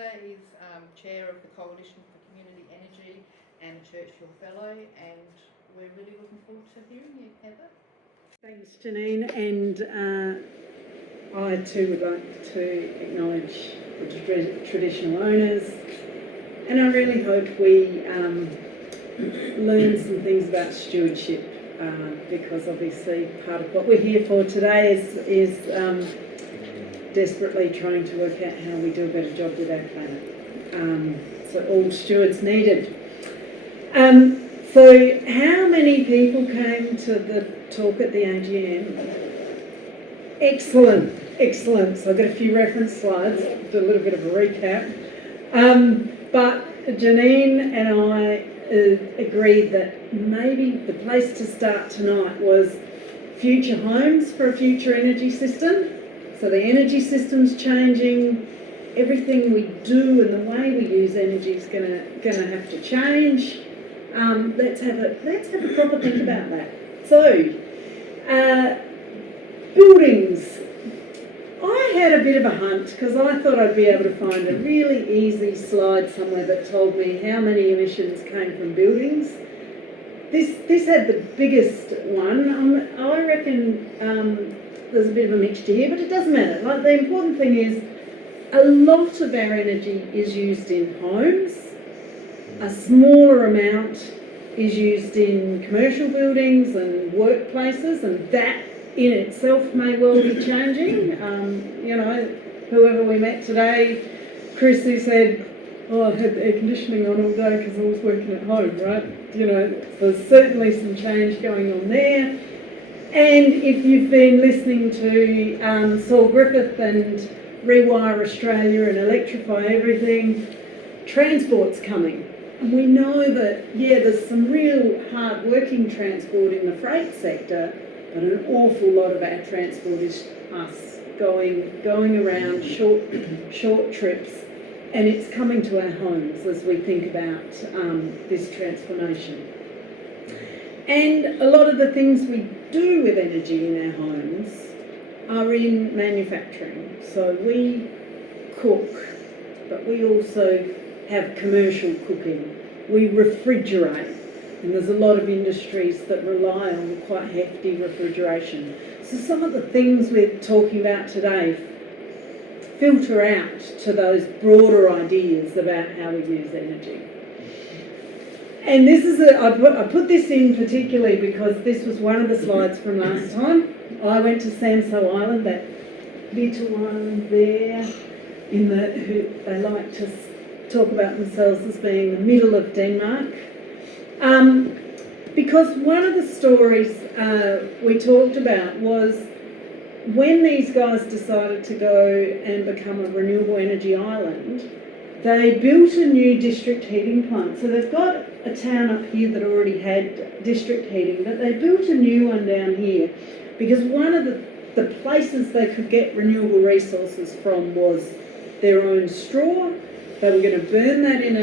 Heather is Chair of the Coalition for Community Energy and a Churchill Fellow, and we're really looking forward to hearing you, Heather. Thanks, Janine, and I too would like to acknowledge the traditional owners, and I really hope we learn some things about stewardship, because obviously part of what we're here for today is desperately trying to work out how we do a better job with our planet. So all stewards needed. So how many people came to the talk at the AGM? Excellent. So I've got a few reference slides, do a little bit of a recap. But Janine and I agreed that maybe the place to start tonight was future homes for a future energy system. So the energy system's changing. Everything we do and the way we use energy is gonna have to change. Let's have a proper think about that. So, buildings. I had a bit of a hunt because I thought I'd be able to find a really easy slide somewhere that told me how many emissions came from buildings. This had the biggest one. I reckon there's a bit of a mixture here, but it doesn't matter. Like, the important thing is a lot of our energy is used in homes. A smaller amount is used in commercial buildings and workplaces, and that in itself may well be changing. Whoever we met today, Chris, who said, "Oh, I had the air conditioning on all day because I was working at home," right? There's certainly some change going on there. And if you've been listening to Saul Griffith and Rewire Australia and Electrify Everything, transport's coming. And we know that, there's some real hard-working transport in the freight sector, but an awful lot of our transport is us going around short trips, and it's coming to our homes as we think about this transformation. And a lot of the things we do with energy in our homes are in manufacturing. So we cook, but we also have commercial cooking. We refrigerate, and there's a lot of industries that rely on quite hefty refrigeration. So some of the things we're talking about today filter out to those broader ideas about how we use energy. And this is I put this in particularly because this was one of the slides from last time. I went to Samso Island, that little one there, who they like to talk about themselves as being the middle of Denmark. Because one of the stories we talked about was when these guys decided to go and become a renewable energy island, they built a new district heating plant. So they've got a town up here that already had district heating, but they built a new one down here because one of the places they could get renewable resources from was their own straw. They were going to burn that in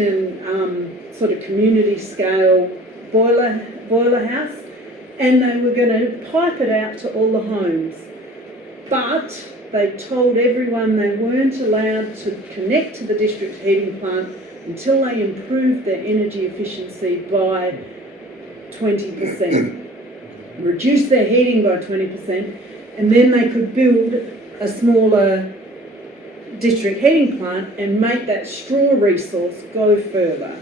a sort of community scale boiler house, and they were going to pipe it out to all the homes. But they told everyone they weren't allowed to connect to the district heating plant until they improved their energy efficiency by 20%, reduced their heating by 20%, and then they could build a smaller district heating plant and make that straw resource go further.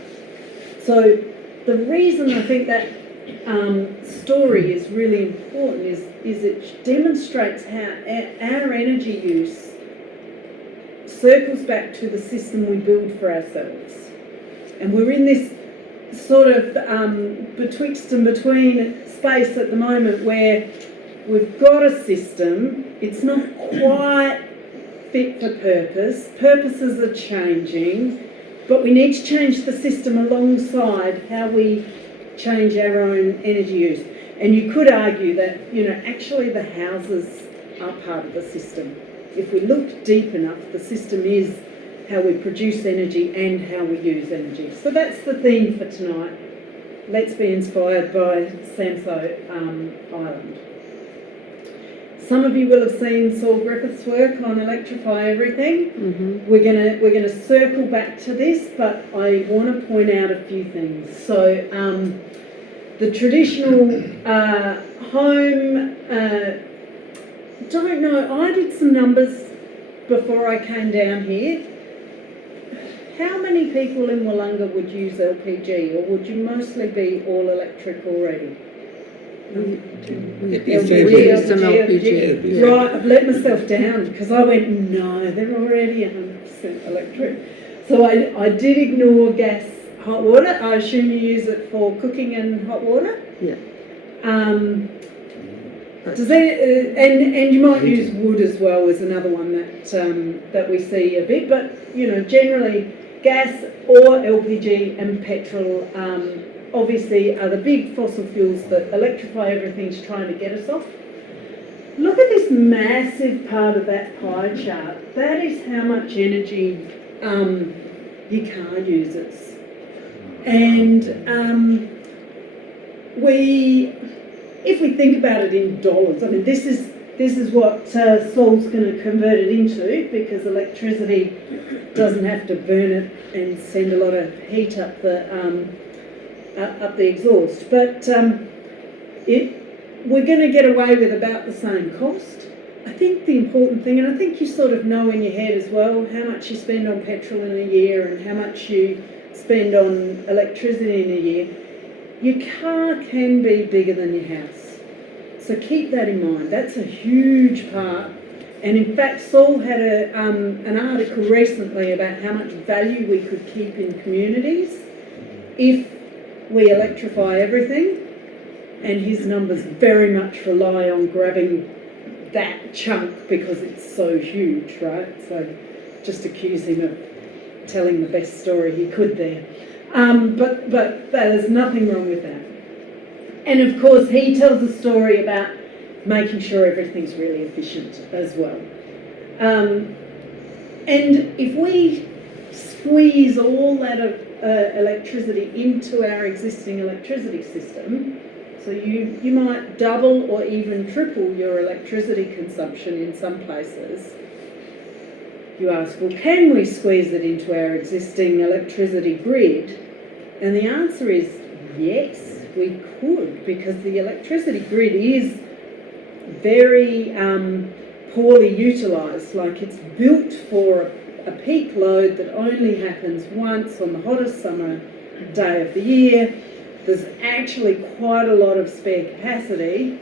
So the reason I think that story is really important is it demonstrates how our energy use circles back to the system we build for ourselves. And we're in this sort of betwixt and between space at the moment where we've got a system, it's not quite fit for purpose, purposes are changing, but we need to change the system alongside how we change our own energy use. And you could argue that, actually the houses are part of the system. If we look deep enough, the system is how we produce energy and how we use energy. So that's the theme for tonight. Let's be inspired by Samso Island. Some of you will have seen Saul Griffith's work on Electrify Everything. Mm-hmm. We're gonna circle back to this, but I want to point out a few things. So the traditional home, don't know, I did some numbers before I came down here. How many people in Wollonga would use LPG, or would you mostly be all electric already? LPG. Right, I've let myself down because I went, no, they're already 100% electric. So I did ignore gas, hot water. I assume you use it for cooking and hot water? Yeah. Does that, and you might use wood as well as another one that we see a bit, but you know, generally gas or LPG and petrol obviously are the big fossil fuels that Electrify Everything's trying to get us off. Look at this massive part of that pie chart. That is how much energy your car uses. And if we think about it in dollars, I mean, this is what Saul's going to convert it into, because electricity doesn't have to burn it and send a lot of heat up the exhaust. But we're going to get away with about the same cost. I think the important thing, and I think you sort of know in your head as well, how much you spend on petrol in a year and how much you spend on electricity in a year. Your car can be bigger than your house. So keep that in mind. That's a huge part. And in fact, Saul had an article recently about how much value we could keep in communities if we electrify everything. And his numbers very much rely on grabbing that chunk because it's so huge, right? So just accuse him of telling the best story he could there. But there's nothing wrong with that. And of course, he tells a story about making sure everything's really efficient as well. And if we squeeze all that electricity into our existing electricity system, so you might double or even triple your electricity consumption in some places. You ask, well, can we squeeze it into our existing electricity grid? And the answer is yes, we could, because the electricity grid is very poorly utilised. Like, it's built for a peak load that only happens once on the hottest summer day of the year. There's actually quite a lot of spare capacity,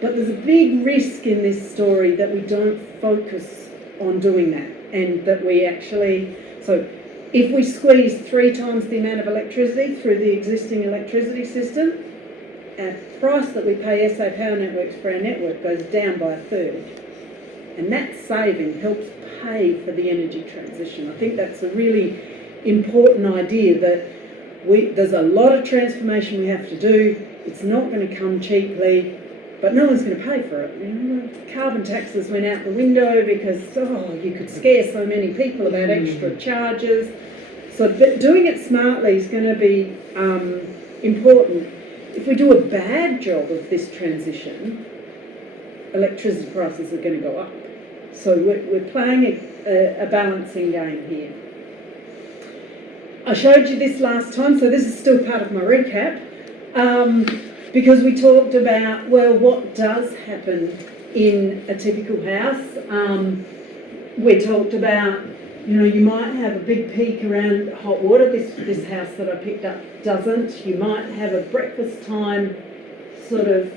but there's a big risk in this story that we don't focus on doing that, and that we actually, so if we squeeze 3 times the amount of electricity through the existing electricity system, our price that we pay SA Power Networks for our network goes down by 1/3. And that saving helps pay for the energy transition. I think that's a really important idea, that there's a lot of transformation we have to do. It's not going to come cheaply, but no one's going to pay for it. You know, carbon taxes went out the window because, you could scare so many people about extra charges. So doing it smartly is going to be important. If we do a bad job of this transition, electricity prices are going to go up. So we're playing a balancing game here. I showed you this last time, so this is still part of my recap, because we talked about, well, what does happen in a typical house. We talked about, you might have a big peak around hot water. This house that I picked up doesn't. You might have a breakfast time sort of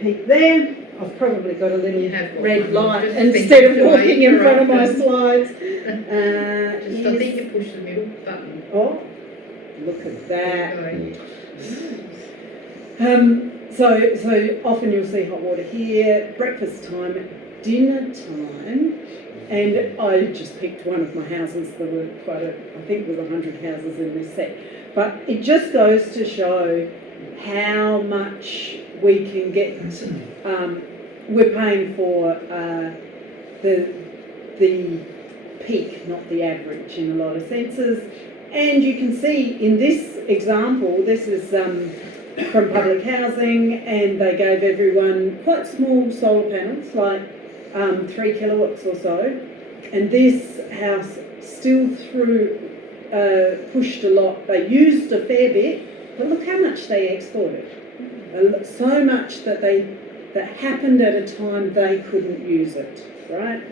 peak there. I've probably got a little red light instead of walking in front of my slides. I think you push the middle button. Oh, look at that. So often you'll see hot water here, breakfast time, dinner time, and I just picked one of my houses. There were I think there was 100 houses in this set. But it just goes to show how much we can get. We're paying for the peak, not the average, in a lot of senses. And you can see in this example, this is from public housing, and they gave everyone quite small solar panels, like 3 kilowatts or so. And this house still pushed a lot. They used a fair bit, but look how much they exported. So much that happened at a time they couldn't use it, right?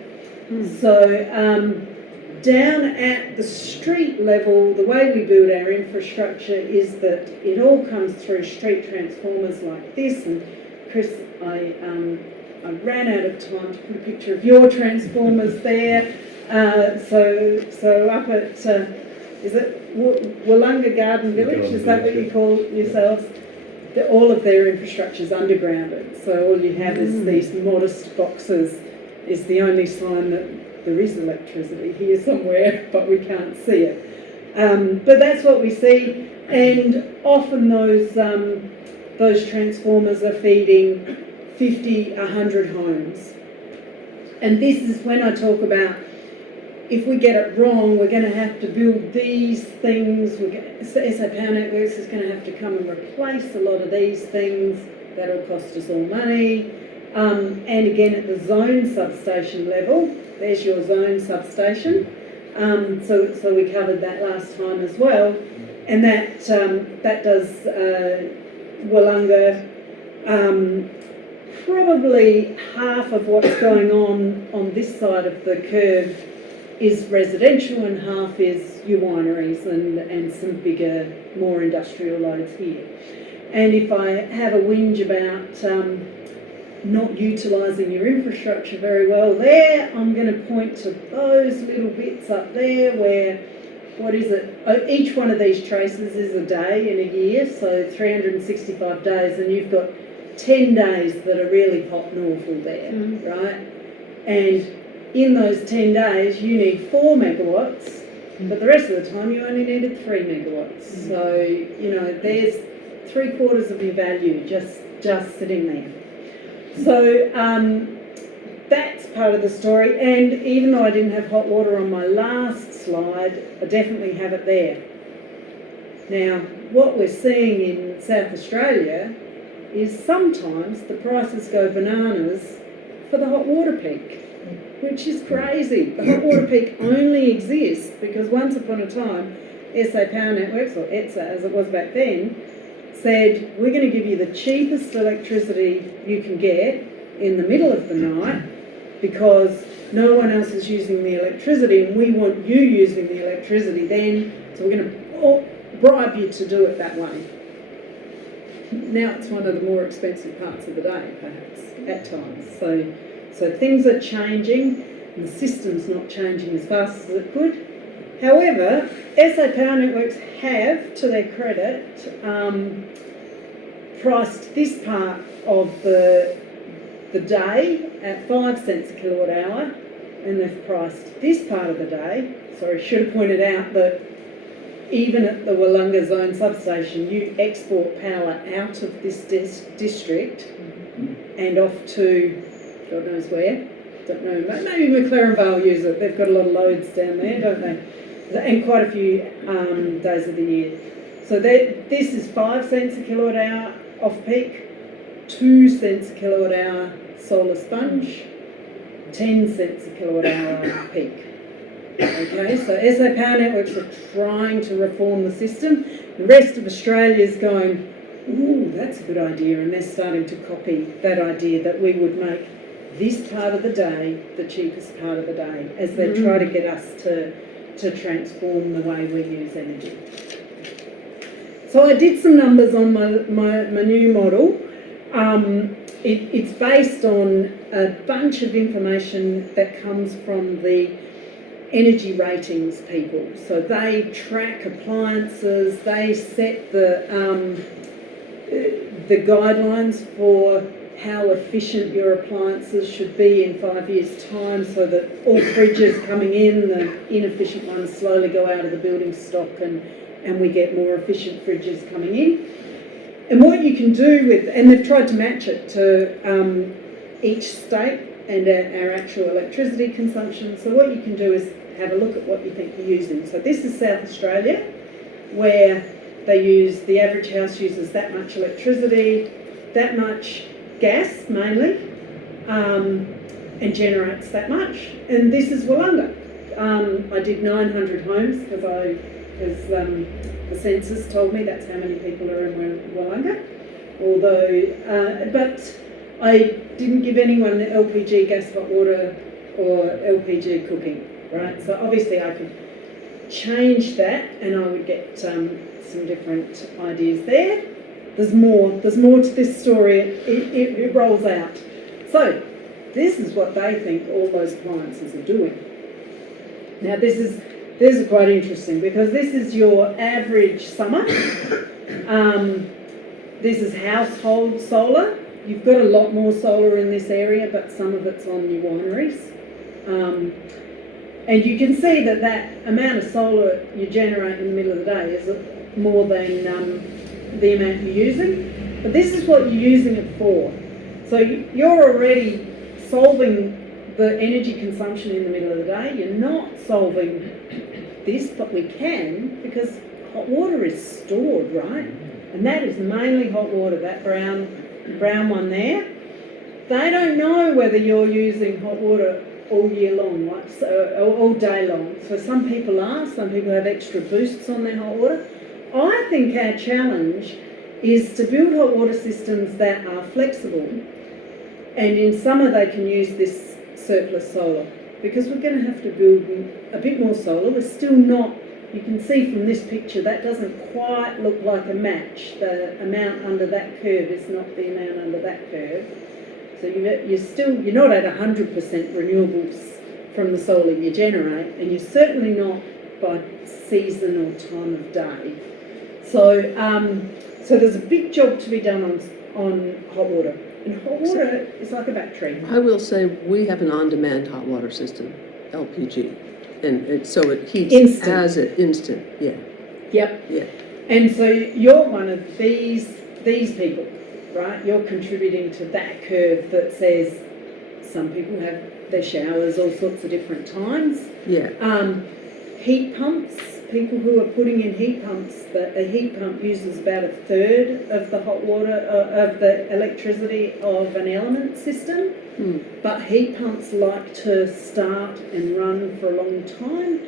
So down at the street level, the way we build our infrastructure is that it all comes through street transformers like this. And Chris, I ran out of time to put a picture of your transformers there. So up at, is it Wollonga Garden Village? Is that what you call yourselves? All of their infrastructure is undergrounded. So all you have is these modest boxes. Is the only sign that there is electricity here somewhere, but we can't see it. But that's what we see, and often those transformers are feeding 50, 100 homes. And this is when I talk about, if we get it wrong, we're going to have to build these things. SA Power Networks is going to have to come and replace a lot of these things. That'll cost us all money. And again, at the zone substation level, there's your zone substation. So we covered that last time as well. And that does Wollonga. Probably half of what's going on this side of the curve is residential, and half is your wineries and some bigger, more industrial loads here. And if I have a whinge about not utilising your infrastructure very well there, I'm going to point to those little bits up there where, what is it? Each one of these traces is a day in a year, so 365 days, and you've got 10 days that are really hot and awful there, right? And in those 10 days, you need 4 megawatts, but the rest of the time you only needed 3 megawatts. So, there's 3/4 of your value just sitting there. So that's part of the story. And even though I didn't have hot water on my last slide, I definitely have it there. Now, what we're seeing in South Australia is sometimes the prices go bananas for the hot water peak, which is crazy. The hot water peak only exists because once upon a time, SA Power Networks, or ETSA as it was back then, said, we're going to give you the cheapest electricity you can get in the middle of the night because no one else is using the electricity and we want you using the electricity then, so we're going to bribe you to do it that way. Now it's one of the more expensive parts of the day, perhaps, at times. So things are changing and the system's not changing as fast as it could. However, SA Power Networks have, to their credit, priced this part of the day at 5 cents a kilowatt hour, and they've priced this part of the day. Sorry, should have pointed out that even at the Wollonga Zone substation, you export power out of this district and off to God knows where. Don't know. Maybe McLaren Vale use it. They've got a lot of loads down there, don't they? And quite a few days of the year. So this is 5 cents a kilowatt hour off peak, 2 cents a kilowatt hour solar sponge, 10 cents a kilowatt hour peak. Okay, so SA Power Networks are trying to reform the system. The rest of Australia is going, ooh, that's a good idea, and they're starting to copy that idea that we would make this part of the day the cheapest part of the day as they try to get us to transform the way we use energy. So I did some numbers on my new model. It's based on a bunch of information that comes from the energy ratings people. So they track appliances, they set the guidelines for how efficient your appliances should be in 5 years' time, so that all fridges coming in, the inefficient ones slowly go out of the building stock and we get more efficient fridges coming in. And what you can do and they've tried to match it to each state and our actual electricity consumption. So what you can do is have a look at what you think you're using. So this is South Australia, where the average house uses that much electricity, that much gas mainly, and generates that much. And this is Wollonga. I did 900 homes because the census told me that's how many people are in Wollonga. Although, but I didn't give anyone LPG gas, hot water, or LPG cooking, right? So obviously I could change that, and I would get some different ideas there. There's more to this story. It rolls out. So this is what they think all those appliances are doing. Now this is quite interesting because this is your average summer. This is household solar. You've got a lot more solar in this area, but some of it's on your wineries. And you can see that amount of solar you generate in the middle of the day is more than the amount you're using. But this is what you're using it for. So you're already solving the energy consumption in the middle of the day. You're not solving this, but we can, because hot water is stored, right? And that is mainly hot water, that brown one there. They don't know whether you're using hot water all year long, like all day long. So some people are, some people have extra boosts on their hot water. I think our challenge is to build hot water systems that are flexible, and in summer they can use this surplus solar, because we're going to have to build a bit more solar. We're still not, you can see from this picture, that doesn't quite look like a match. The amount under that curve is not the amount under that curve. So you're not at 100% renewables from the solar you generate, and you're certainly not by season or time of day. So there's a big job to be done on hot water. And hot water is like a battery. I will say we have an on-demand hot water system, LPG, and so it heats Instant. as it instant. Yeah. Yep. Yeah. And so you're one of these people, right? You're contributing to that curve that says some people have their showers all sorts of different times. Yeah. Heat pumps, people who are putting in heat pumps, a heat pump uses about a third of the hot water, of the electricity of an element system. But heat pumps like to start and run for a long time.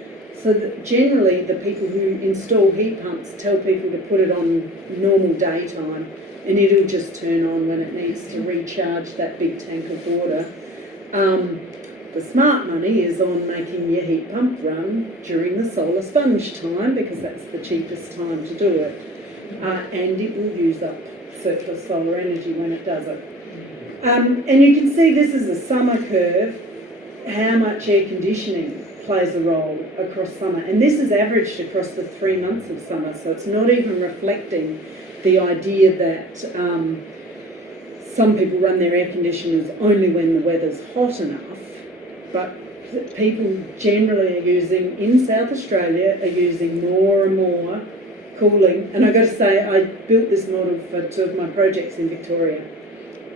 So that generally the people who install heat pumps tell people to put it on normal daytime, and it'll just turn on when it needs to recharge that big tank of water. The smart money is on making your heat pump run during the solar sponge time, because that's the cheapest time to do it. And it will use up surplus solar energy when it does it. And you can see this is a summer curve, how much air conditioning plays a role across summer. And this is averaged across the 3 months of summer, so it's not even reflecting the idea that some people run their air conditioners only when the weather's hot enough. But people generally are using, in South Australia, are using more and more cooling. And I've got to say, I built this model for 2 of my projects in Victoria,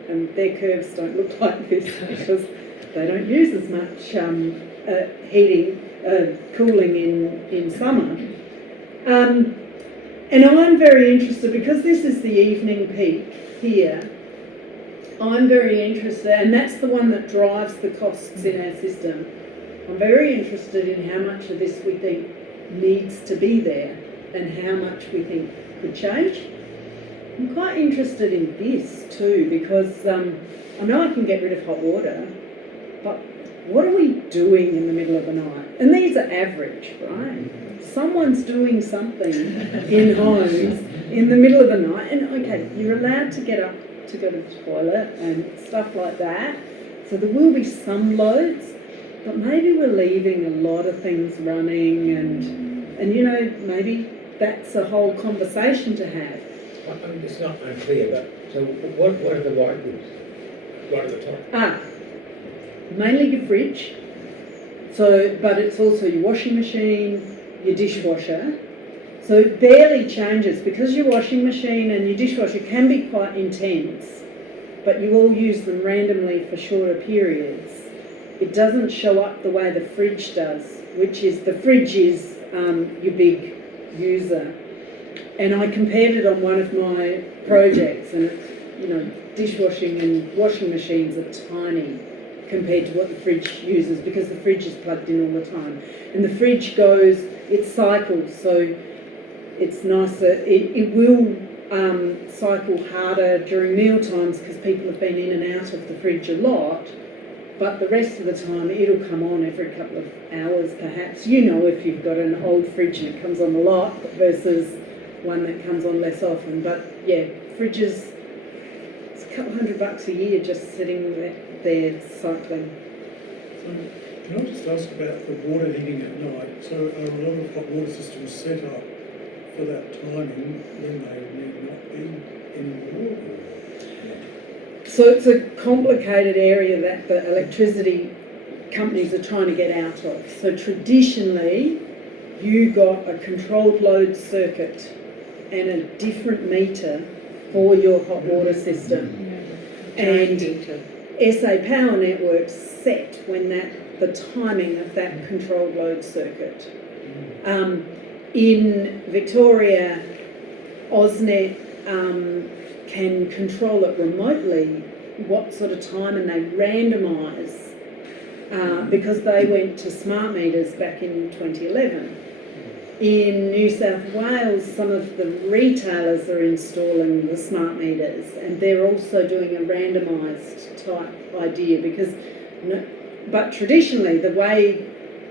and their curves don't look like this because they don't use as much cooling in summer. And I'm very interested, because this is the evening peak here, I'm very interested, and that's the one that drives the costs in our system. I'm very interested in how much of this we think needs to be there and how much we think could change. I'm quite interested in this too, because I know I can get rid of hot water, but what are we doing in the middle of the night? And these are average, right? Someone's doing something in homes in the middle of the night, and okay, you're allowed to get up to go to the toilet and stuff like that. So there will be some loads, but maybe we're leaving a lot of things running, and you know, maybe that's a whole conversation to have. I mean, it's not unclear, but so what are the white goods right at the top? Mainly your fridge. So, but it's also your washing machine, your dishwasher. So it barely changes, because your washing machine and your dishwasher can be quite intense, but you all use them randomly for shorter periods. It doesn't show up the way the fridge does, which is, the fridge is your big user. And I compared it on one of my projects, and it's, dishwashing and washing machines are tiny compared to what the fridge uses, because the fridge is plugged in all the time. And the fridge it cycles, so it's nicer. It will cycle harder during meal times because people have been in and out of the fridge a lot, but the rest of the time it'll come on every couple of hours perhaps. If you've got an old fridge and it comes on a lot versus one that comes on less often. But yeah, fridges, it's a couple $100 a year just sitting there cycling. So, can I just ask about the water heating at night? So are a lot of hot water systems set up for that timing when they need not be anymore? So it's a complicated area that the electricity companies are trying to get out of. So traditionally, you got a controlled load circuit and a different meter for your hot water system. And SA Power Networks set when the timing of that controlled load circuit. In Victoria, AusNet can control it remotely, what sort of time, and they randomise because they went to smart meters back in 2011. In New South Wales, some of the retailers are installing the smart meters, and they're also doing a randomised type idea but traditionally the way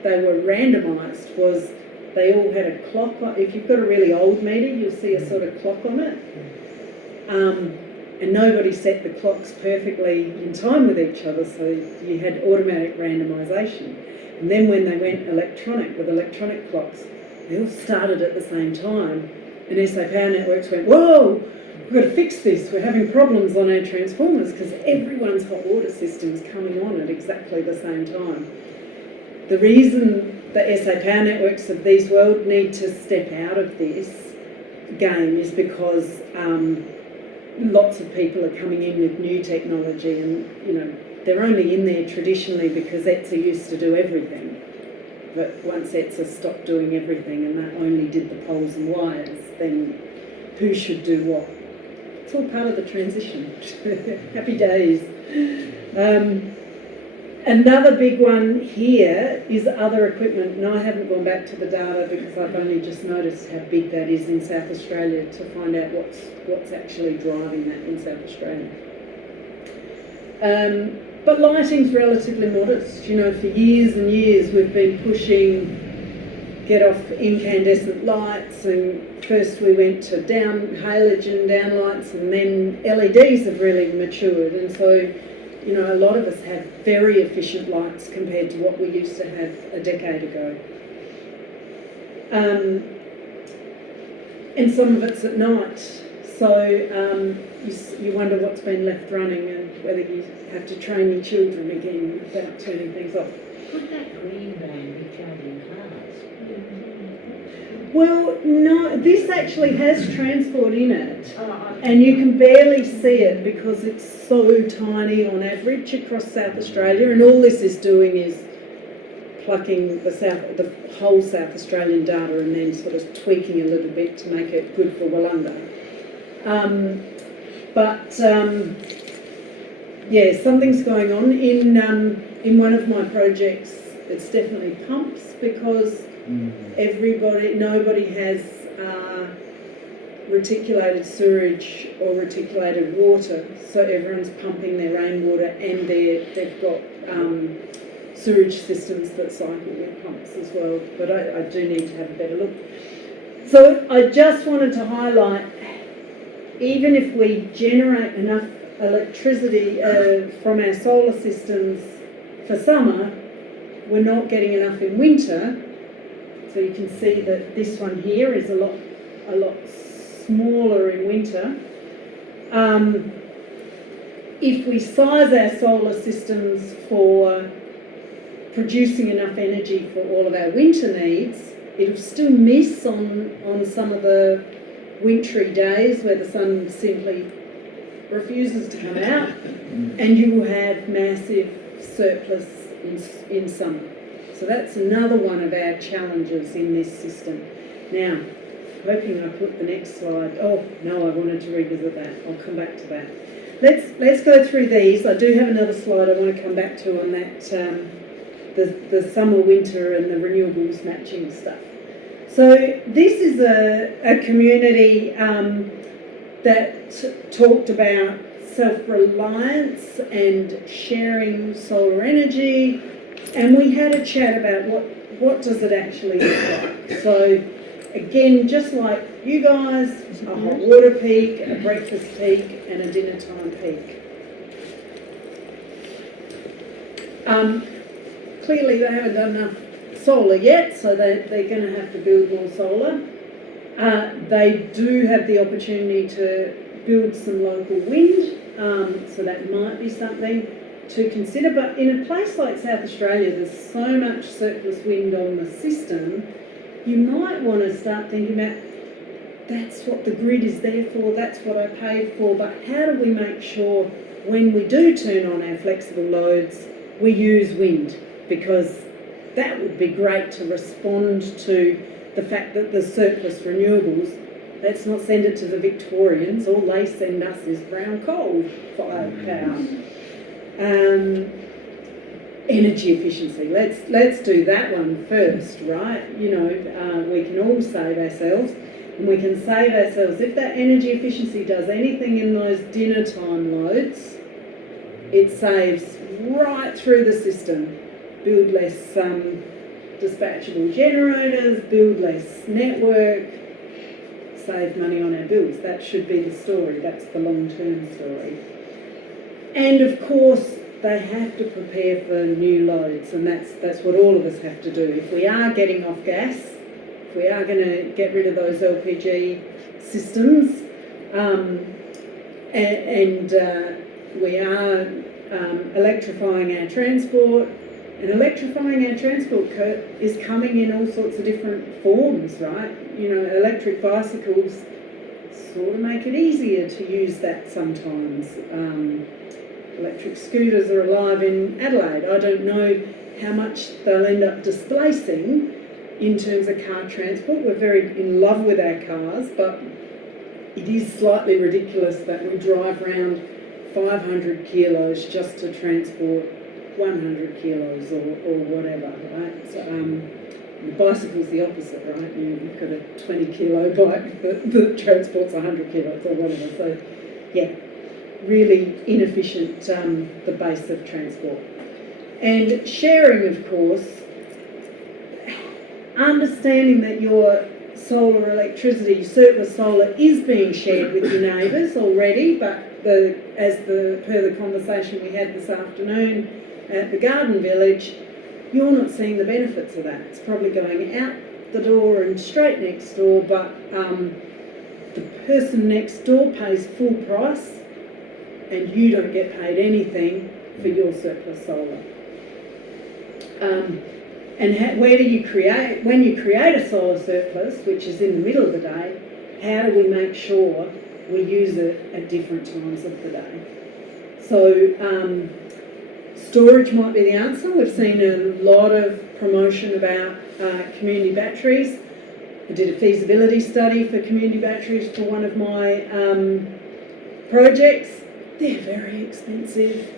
they were randomised was they all had a clock. If you've got a really old meter, you'll see a sort of clock on it. And nobody set the clocks perfectly in time with each other, so you had automatic randomisation. And then when they went electronic, with electronic clocks, they all started at the same time. And SA Power Networks went, whoa, we've got to fix this. We're having problems on our transformers because everyone's hot water system's coming on at exactly the same time. The reason the SA Power Networks of these world need to step out of this game is because lots of people are coming in with new technology, and they're only in there traditionally because ETSA used to do everything. But once ETSA stopped doing everything and that only did the poles and wires, then who should do what? It's all part of the transition. Happy days. Another big one here is other equipment, and I haven't gone back to the data because I've only just noticed how big that is in South Australia to find out what's actually driving that in South Australia. But lighting's relatively modest. For years and years we've been pushing get off incandescent lights, and first we went to halogen downlights, and then LEDs have really matured, and so a lot of us have very efficient lights compared to what we used to have a decade ago. And some of it's at night, so you wonder what's been left running and whether you have to train your children again about turning things off. Could that green van be charging cars? Well, no, this actually has transport in it, and you can barely see it because it's so tiny on average across South Australia, and all this is doing is plucking the whole South Australian data and then sort of tweaking a little bit to make it good for Wollonga. Something's going on in one of my projects. It's definitely pumps because nobody has reticulated sewage or reticulated water, so everyone's pumping their rainwater, and they've got sewage systems that cycle with pumps as well, but I do need to have a better look. So I just wanted to highlight, even if we generate enough electricity from our solar systems for summer, we're not getting enough in winter. So you can see that this one here is a lot smaller in winter. If we size our solar systems for producing enough energy for all of our winter needs, it'll still miss on some of the wintry days where the sun simply refuses to come out, and you will have massive surplus in summer. So that's another one of our challenges in this system. Now, hoping I put the next slide. Oh, no, I wanted to revisit that. I'll come back to that. Let's go through these. I do have another slide I want to come back to on that, the summer, winter and the renewables matching stuff. So this is a community that talked about self-reliance and sharing solar energy, and we had a chat about what does it actually look like. So again, just like you guys, a hot water peak, a breakfast peak and a dinner time peak. Clearly they haven't done enough solar yet, so they're going to have to build more solar. They do have the opportunity to build some local wind, so that might be something to consider. But in a place like South Australia, there's so much surplus wind on the system, you might want to start thinking about, that's what the grid is there for, that's what I paid for, but how do we make sure when we do turn on our flexible loads, we use wind? Because that would be great to respond to the fact that there's surplus renewables. Let's not send it to the Victorians. All they send us is brown coal-fired power. Energy efficiency. Let's do that one first, right? You know, we can all save ourselves, and we can save ourselves if that energy efficiency does anything in those dinner time loads. It saves right through the system. Build less dispatchable generators, build less network, save money on our bills. That should be the story. That's the long-term story. And of course, they have to prepare for new loads, and that's what all of us have to do. If we are getting off gas, if we are going to get rid of those LPG systems, and we are electrifying our transport, and electrifying our transport is coming in all sorts of different forms, right? You know, electric bicycles sort of make it easier to use that sometimes. Electric scooters are alive in Adelaide. I don't know how much they'll end up displacing in terms of car transport. We're very in love with our cars, but it is slightly ridiculous that we drive around 500 kilos just to transport 100 kilos or whatever, right? So, the bicycle's the opposite, right? You've got a 20 kilo bike that transports 100 kilos or whatever. So, yeah, really inefficient, the base of transport. And sharing, of course, understanding that your solar electricity, surplus solar, is being shared with your neighbours already, but per the conversation we had this afternoon at the Garden Village, you're not seeing the benefits of that. It's probably going out the door and straight next door, but the person next door pays full price and you don't get paid anything for your surplus solar. Where do you create, when you create a solar surplus, which is in the middle of the day, how do we make sure we use it at different times of the day? So storage might be the answer. We've seen a lot of promotion about community batteries. I did a feasibility study for community batteries for one of my projects. They're very expensive.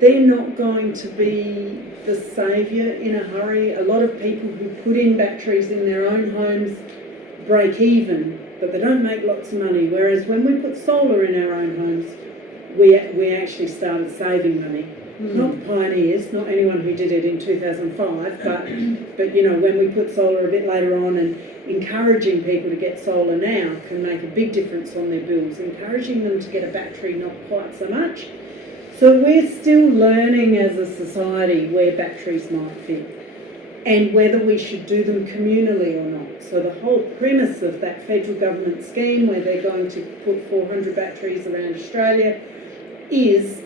They're not going to be the saviour in a hurry. A lot of people who put in batteries in their own homes break even, but they don't make lots of money. Whereas when we put solar in our own homes, we actually started saving money. Not the pioneers, not anyone who did it in 2005, but you know, when we put solar a bit later on, and encouraging people to get solar now can make a big difference on their bills. Encouraging them to get a battery, not quite so much. So we're still learning as a society where batteries might fit and whether we should do them communally or not. So the whole premise of that federal government scheme where they're going to put 400 batteries around Australia is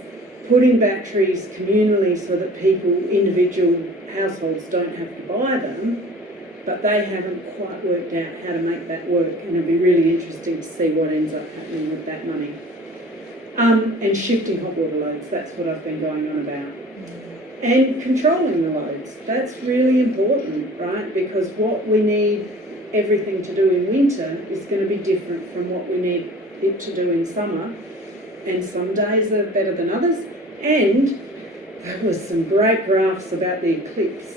putting batteries communally so that people, individual households, don't have to buy them, but they haven't quite worked out how to make that work, and it'll be really interesting to see what ends up happening with that money. And shifting hot water loads, that's what I've been going on about. And controlling the loads, that's really important, right? Because what we need everything to do in winter is going to be different from what we need it to do in summer. And some days are better than others. And there was some great graphs about the eclipse,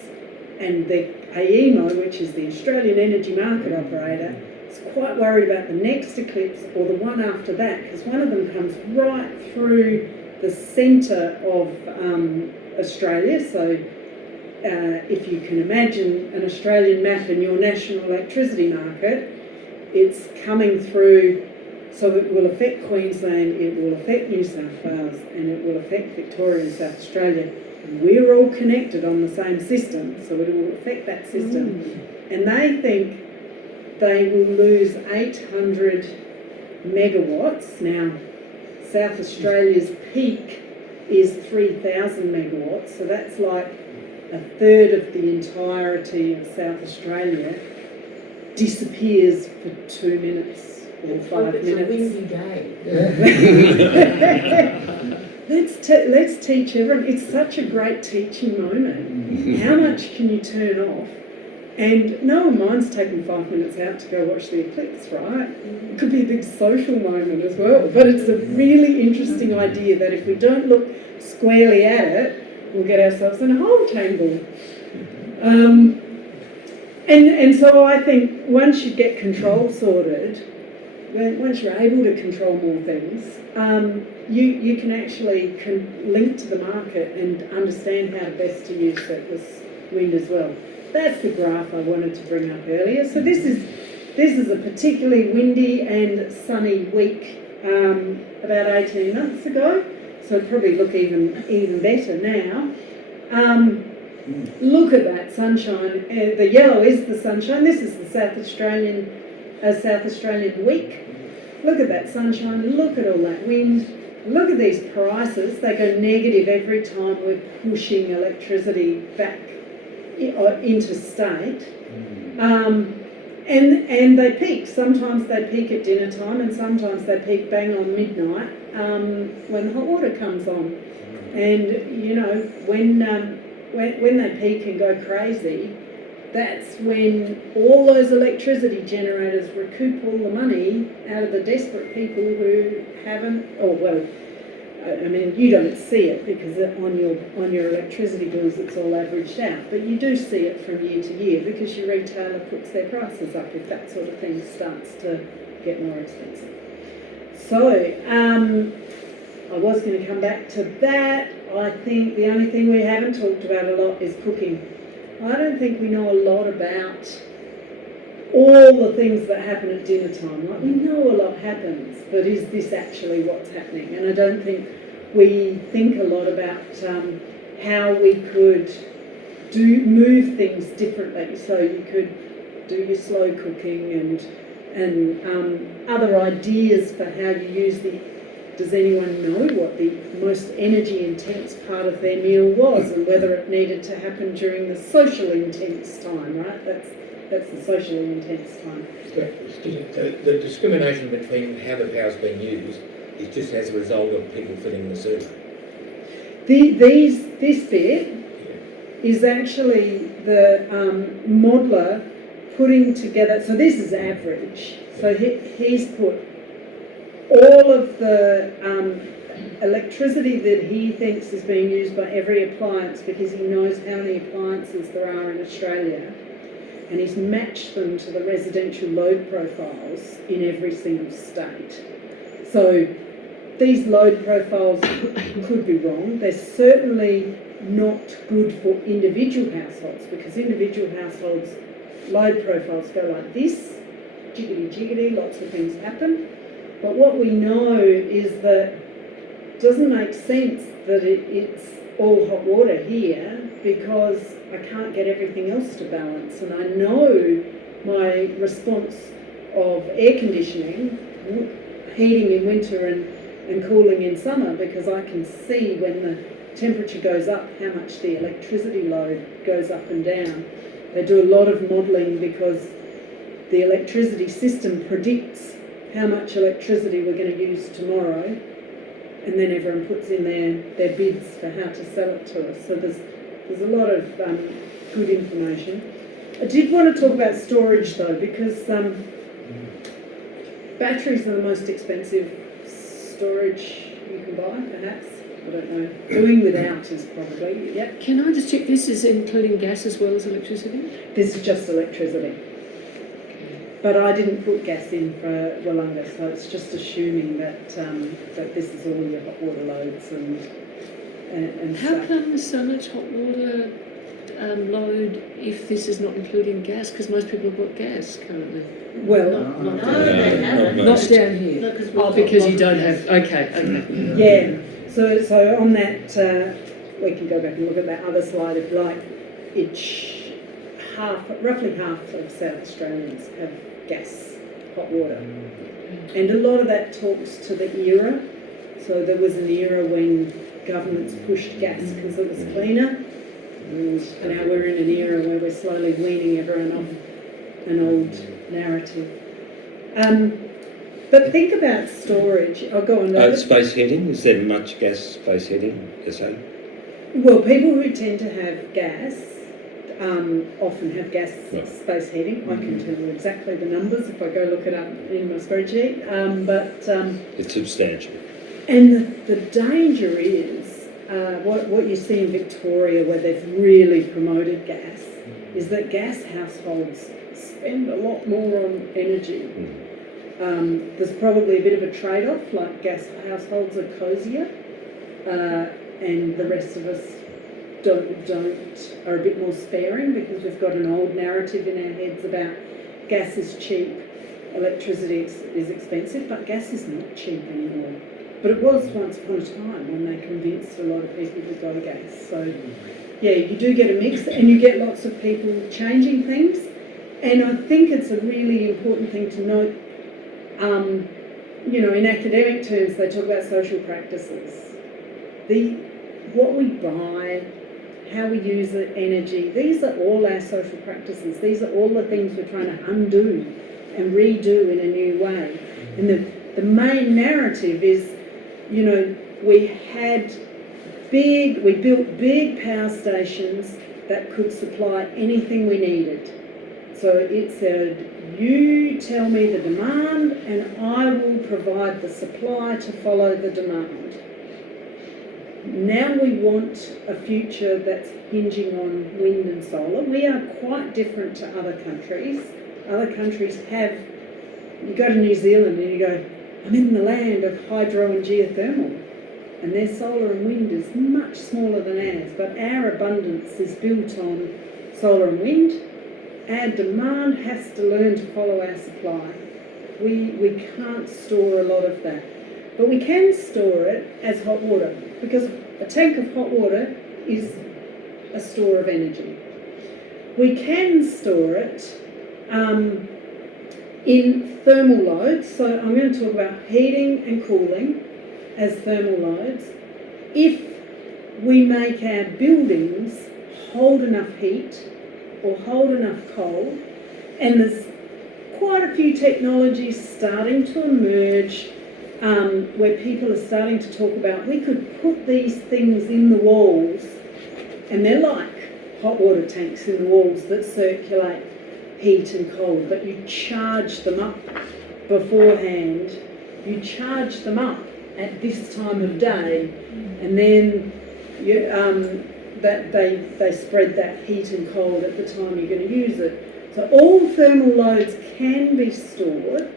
and the AEMO, which is the Australian Energy Market Operator, is quite worried about the next eclipse or the one after that, because one of them comes right through the centre of Australia. So if you can imagine an Australian map in your national electricity market, it's coming through, so it will affect Queensland, it will affect New South Wales, and it will affect Victoria and South Australia. We're all connected on the same system, so it will affect that system. And they think they will lose 800 megawatts. Now, South Australia's peak is 3,000 megawatts, so that's like a third of the entirety of South Australia disappears for 2 minutes or 5 It's minutes. a windy day. Let's teach everyone. It's such a great teaching moment. How much can you turn off? And no one minds taking 5 minutes out to go watch the eclipse, right? It could be a big social moment as well. But it's a really interesting idea that if we don't look squarely at it, we'll get ourselves in a whole tangle. And so I think once you get control sorted, once you're able to control more things, you can actually link to the market and understand how best to use surplus wind as well. That's the graph I wanted to bring up earlier. So this is a particularly windy and sunny week about 18 months ago. So it'd probably look even better now. Look at that sunshine. The yellow is the sunshine. This is the South Australian week. Look at that sunshine. Look at all that wind. Look at these prices. They go negative every time we're pushing electricity back into state. And they peak. Sometimes they peak at dinner time, and sometimes they peak bang on midnight when the hot water comes on. And you know, when they peak and go crazy, that's when all those electricity generators recoup all the money out of the desperate people who haven't. Oh well, I mean, you don't see it because on your electricity bills it's all averaged out, but you do see it from year to year because your retailer puts their prices up if that sort of thing starts to get more expensive. So I was going to come back to that. I think the only thing we haven't talked about a lot is cooking. I don't think we know a lot about all the things that happen at dinner time. Like, we know a lot happens, but is this actually what's happening? And I don't think we think a lot about how we could move things differently. So you could do your slow cooking and other ideas for how you use the. Does anyone know what the most energy intense part of their meal was, and whether it needed to happen during the socially intense time? Right, that's the socially intense time. The discrimination between how the power's being used is just as a result of people filling the survey. This bit is actually the modeller putting together. So this is average. So he's put all of the electricity that he thinks is being used by every appliance, because he knows how many appliances there are in Australia, and he's matched them to the residential load profiles in every single state. So these load profiles could be wrong. They're certainly not good for individual households, because individual households' load profiles go like this, jiggity, lots of things happen. But what we know is that it doesn't make sense that it's all hot water here, because I can't get everything else to balance. And I know my response of air conditioning, heating in winter and cooling in summer, because I can see when the temperature goes up how much the electricity load goes up and down. They do a lot of modelling because the electricity system predicts how much electricity we're going to use tomorrow, and then everyone puts in their bids for how to sell it to us. So there's a lot of good information. I did want to talk about storage though, because batteries are the most expensive storage you can buy, perhaps. I don't know. Doing without is probably, yep. Can I just check, this is including gas as well as electricity? This is just electricity. But I didn't put gas in for Wollonga, so it's just assuming that that this is all your hot water loads and How stuff. come there's so much hot water load if this is not including gas? Because most people have got gas currently. Well, No, they haven't. Not down here. No, 'cause we've Oh, got because you lots don't of have, okay. yeah. So on that, we can go back and look at that other slide if you like. It's roughly half of South Australians have gas, hot water. And a lot of that talks to the era. So there was an era when governments pushed gas because it was cleaner. And now we're in an era where we're slowly weaning everyone off an old narrative. But think about storage. I'll go on. Space heating, is there much gas space heating, SA? Well, people who tend to have gas often have gas Right. space heating. I can tell you exactly the numbers if I go look it up in my spreadsheet. It's substantial. And the danger is, what you see in Victoria where they've really promoted gas, is that gas households spend a lot more on energy. There's probably a bit of a trade-off, like gas households are cosier, and the rest of us are a bit more sparing because we've got an old narrative in our heads about gas is cheap, electricity is expensive, but gas is not cheap anymore. But it was once upon a time when they convinced a lot of people to go gas. So yeah, you do get a mix and you get lots of people changing things. And I think it's a really important thing to note. In academic terms, they talk about social practices. What we buy, how we use the energy, these are all our social practices. These are all the things we're trying to undo and redo in a new way. And the main narrative is, we built big power stations that could supply anything we needed. So it said, you tell me the demand and I will provide the supply to follow the demand. Now we want a future that's hinging on wind and solar. We are quite different to other countries. Other countries you go to New Zealand and you go, I'm in the land of hydro and geothermal. And their solar and wind is much smaller than ours. But our abundance is built on solar and wind. Our demand has to learn to follow our supply. We can't store a lot of that. But we can store it as hot water, because a tank of hot water is a store of energy. We can store it in thermal loads. So I'm going to talk about heating and cooling as thermal loads. If we make our buildings hold enough heat or hold enough cold, and there's quite a few technologies starting to emerge where people are starting to talk about, we could put these things in the walls, and they're like hot water tanks in the walls that circulate heat and cold, but you charge them up beforehand, you charge them up at this time of day, and then they spread that heat and cold at the time you're going to use it. So all thermal loads can be stored.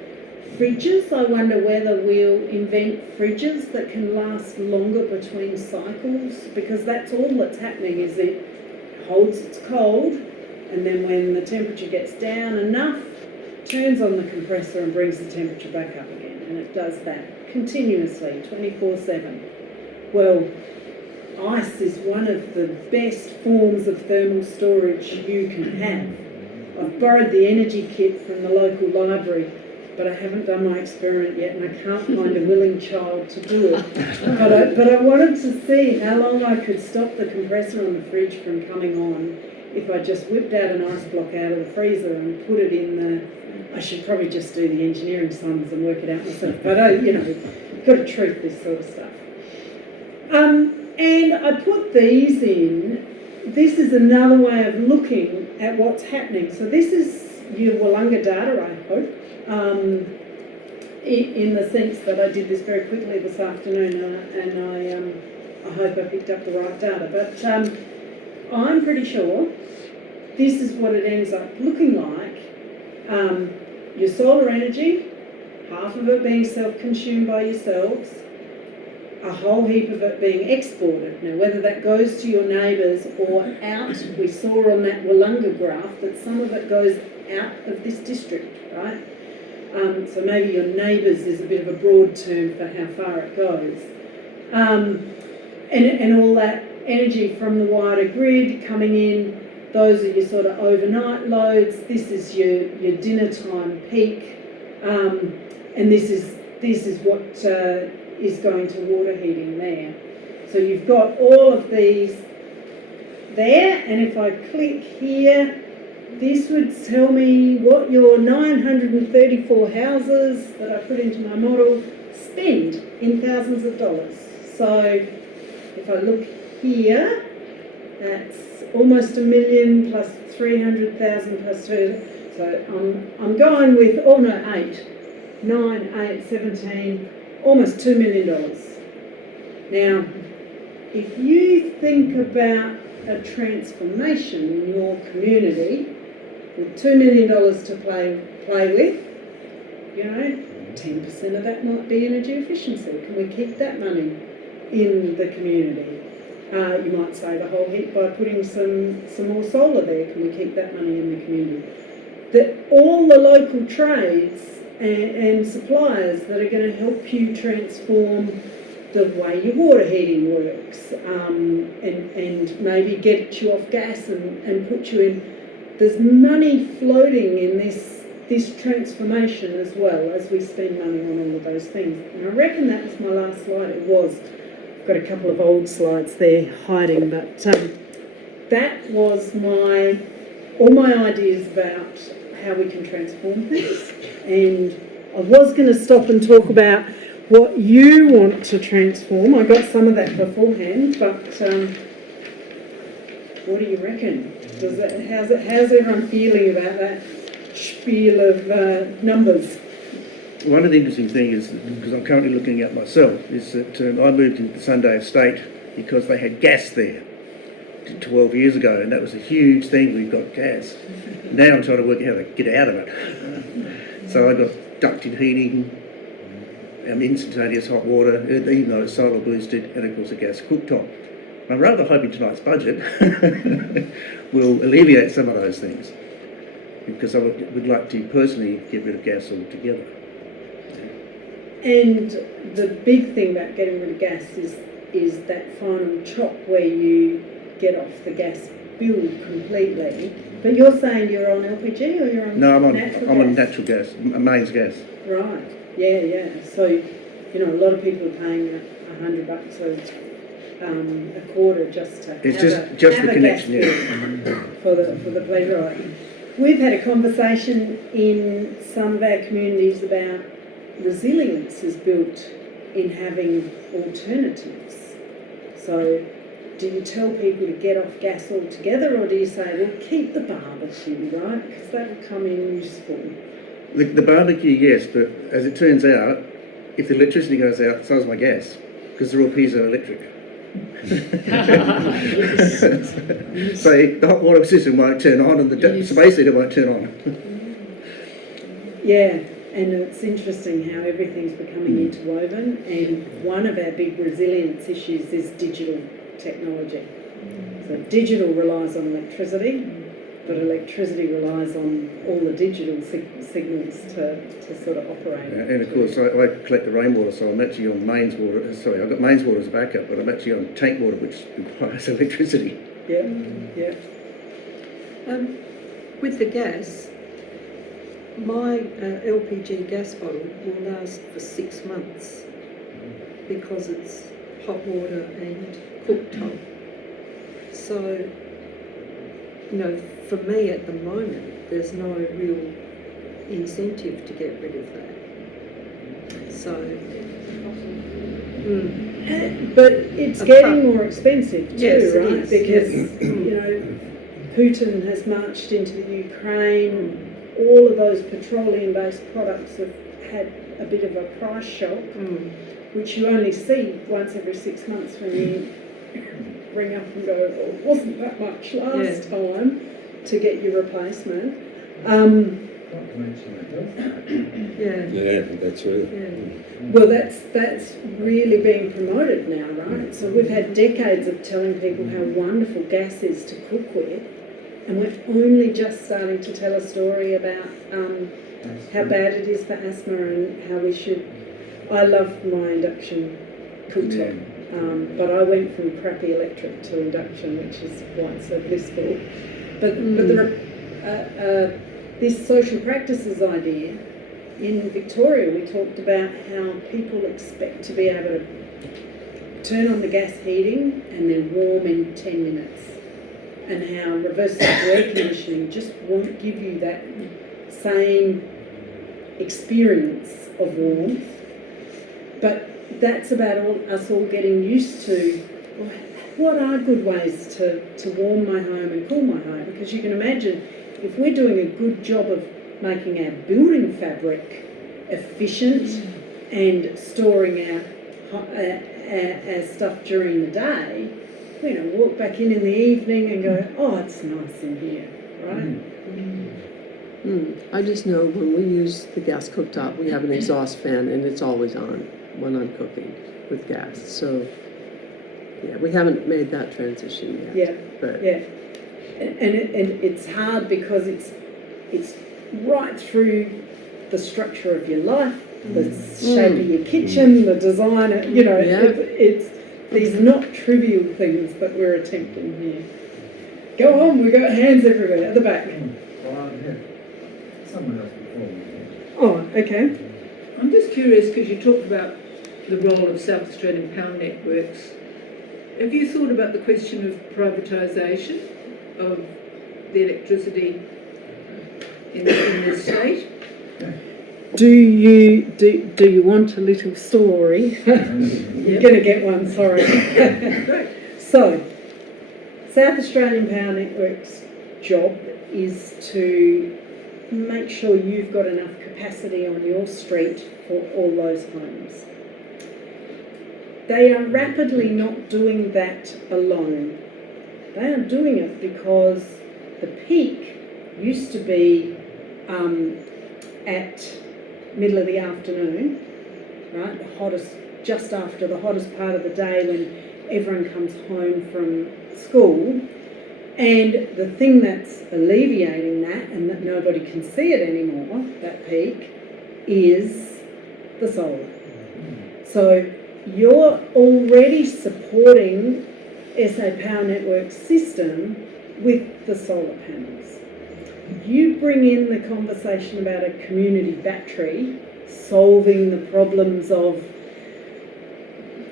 Fridges, I wonder whether we'll invent fridges that can last longer between cycles, because that's all that's happening, is it holds its cold, and then when the temperature gets down enough, turns on the compressor and brings the temperature back up again, and it does that continuously, 24/7. Well, ice is one of the best forms of thermal storage you can have. I've borrowed the energy kit from the local library, but I haven't done my experiment yet, and I can't find a willing child to do it. But I wanted to see how long I could stop the compressor on the fridge from coming on if I just whipped out an ice block out of the freezer and put it in the... I should probably just do the engineering sums and work it out myself, but got to treat this sort of stuff. And I put these in this is another way of looking at what's happening. So this is your Wollonga data, I hope, in the sense that I did this very quickly this afternoon, and I hope I picked up the right data. But I'm pretty sure this is what it ends up looking like. Your solar energy, half of it being self-consumed by yourselves, a whole heap of it being exported. Now, whether that goes to your neighbours or out, we saw on that Wollonga graph that some of it goes out of this district, right? So maybe your neighbours is a bit of a broad term for how far it goes. And all that energy from the wider grid coming in, those are your sort of overnight loads. This is your dinner time peak, and this is what is going to water heating there. So you've got all of these there, and if I click here, this would tell me what your 934 houses that I put into my model spend in thousands of dollars. So if I look here, that's almost $1 million plus 300,000 plus 2. So I'm going with, 17, almost $2 million. Now, if you think about a transformation in your community with $2 million to play with, 10% of that might be energy efficiency. Can we keep that money in the community? You might save a whole heap by putting some more solar there. Can we keep that money in the community? That all the local trades and suppliers that are going to help you transform the way your water heating works, and maybe get you off gas and put you in. There's money floating in this transformation as well as we spend money on all of those things. And I reckon that was my last slide. It was. I've got a couple of old slides there hiding, but that was all my ideas about how we can transform things. And I was going to stop and talk about what you want to transform. I got some of that beforehand, but what do you reckon? How's everyone feeling about that spiel of numbers? One of the interesting things is, because I'm currently looking at myself, is that I moved into the Sunday Estate because they had gas there 12 years ago, and that was a huge thing. We've got gas. Now I'm trying to work out how to get out of it. So I got ducted heating, instantaneous hot water, even though it's solar boosted, and of course a gas cooktop. I'm rather hoping tonight's budget will alleviate some of those things, because I would like to personally get rid of gas altogether. And the big thing about getting rid of gas is that final chop where you get off the gas bill completely. But you're saying you're on LPG or you're on natural gas? I'm on natural gas, mains gas. Right. Yeah. So, a lot of people are paying $100 a quarter just to it's have just a the connection, gas bill for the pleasure of it. We've had a conversation in some of our communities about resilience is built in having alternatives. So do you tell people to get off gas altogether, or do you say, well, keep the barbecue, right? Because that will come in useful. The barbecue, yes, but as it turns out, if the electricity goes out, so does my gas, because they're all piezoelectric. So the hot water system won't turn on, and the space heater won't turn on. Yeah, and it's interesting how everything's becoming interwoven, and one of our big resilience issues is digital technology. So digital relies on electricity, but electricity relies on all the digital signals to sort of operate. And of course, I collect the rainwater, so I'm actually on mains water. Sorry, I've got mains water as a backup, but I'm actually on tank water, which requires electricity. Yeah. With the gas, my LPG gas bottle will last for 6 months because it's hot water and cooktop. So, for me at the moment, there's no real incentive to get rid of that. So, But it's A getting cut. more expensive too, Yes, it right? is, Because, yes. you know, Putin has marched into the Ukraine. All of those petroleum-based products have had a bit of a price shock, which you only see once every 6 months when you ring up and go, well, it wasn't that much last time to get your replacement. yeah, Yeah, that's right. yeah. Well, that's really being promoted now, right? So we've had decades of telling people how wonderful gas is to cook with, and we're only just starting to tell a story about how bad it is for asthma and how we should. I love my induction cooktop, but I went from crappy electric to induction, which is why it's so blissful. But this social practices idea, in Victoria we talked about how people expect to be able to turn on the gas heating and then warm in 10 minutes, and how reversible air conditioning just won't give you that same experience of warmth. But that's about us all getting used to, well, what are good ways to warm my home and cool my home? Because you can imagine, if we're doing a good job of making our building fabric efficient and storing our stuff during the day, you know, walk back in the evening and go, oh, it's nice in here, right? I just know when we use the gas cooktop, we have an exhaust fan and it's always on when I'm cooking with gas. So, yeah, we haven't made that transition yet. Yeah, But yeah. And it's hard because it's right through the structure of your life, the shape of your kitchen, the design, you know, it's these not trivial things that we're attempting here. Go on, we've got hands everywhere, at the back. Someone else before me. Oh, okay. I'm just curious because you talked about the role of South Australian power networks. Have you thought about the question of privatisation of the electricity in the state? Do you want a little story? You're going to get one, sorry. So, South Australian Power Network's job is to make sure you've got enough capacity on your street for all those homes. They are rapidly not doing that alone. They are doing it because the peak used to be at middle of the afternoon, right? The hottest, just after the hottest part of the day when everyone comes home from school. And the thing that's alleviating that, and that nobody can see it anymore, that peak, is the solar. So you're already supporting SA Power Network's system with the solar panels. You bring in the conversation about a community battery solving the problems of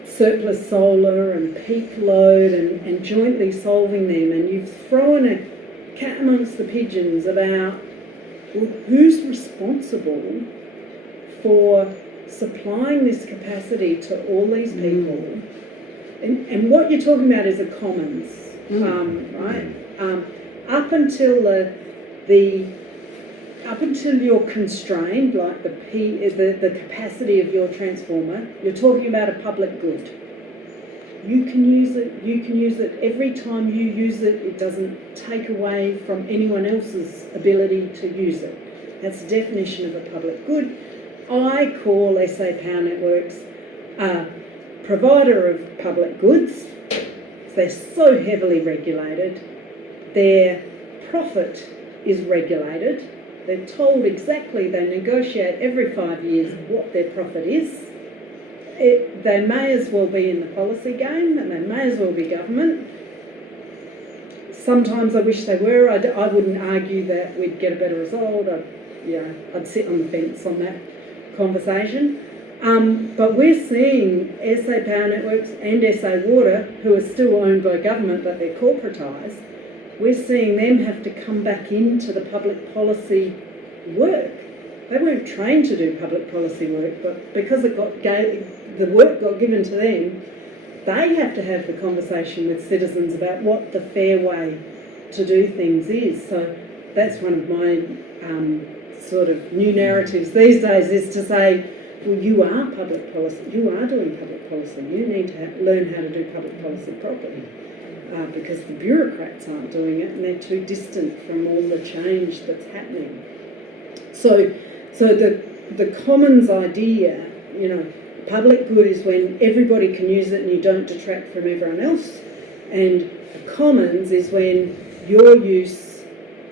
surplus solar and peak load and jointly solving them, and you've thrown a cat amongst the pigeons about, well, who's responsible for supplying this capacity to all these people. And what you're talking about is a commons, right? Up until you're constrained, like the capacity of your transformer, you're talking about a public good. You can use it every time you use it. It doesn't take away from anyone else's ability to use it. That's the definition of a public good. I call SA Power Networks a provider of public goods. They're so heavily regulated. Their profit is regulated. They're told exactly, they negotiate every 5 years what their profit is. They may as well be in the policy game, and they may as well be government. Sometimes I wish they were. I wouldn't argue that we'd get a better result. I'd sit on the fence on that conversation. But we're seeing SA Power Networks and SA Water, who are still owned by government but they're corporatised, we're seeing them have to come back into the public policy work they weren't trained to do public policy work, but because the work got given to them, they have to have the conversation with citizens about what the fair way to do things is. So that's one of my sort of new narratives these days, is to say, well, you are public policy, you are doing public policy, you need to learn how to do public policy properly. Because the bureaucrats aren't doing it and they're too distant from all the change that's happening. So the commons idea, you know, public good is when everybody can use it and you don't detract from everyone else. And commons is when your use,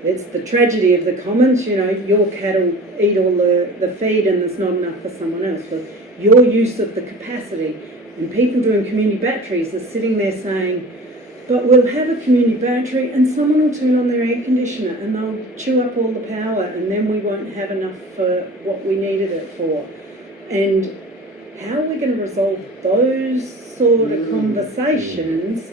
it's the tragedy of the commons, you know, your cattle eat all the feed and there's not enough for someone else. But your use of the capacity, and people doing community batteries are sitting there saying, but we'll have a community battery and someone will turn on their air conditioner and they'll chew up all the power and then we won't have enough for what we needed it for. And how are we going to resolve those sort of conversations?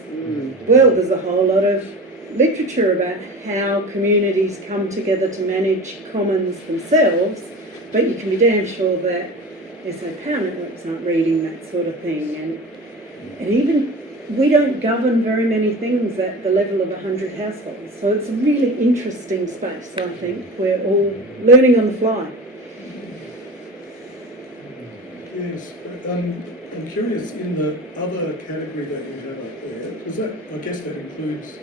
Well, there's a whole lot of literature about how communities come together to manage commons themselves, but you can be damn sure that SA Power Networks aren't reading that sort of thing. And even we don't govern very many things at the level of 100 households. So it's a really interesting space, I think. We're all learning on the fly. Yes, but I'm curious, in the other category that you have up there, does that, I guess that includes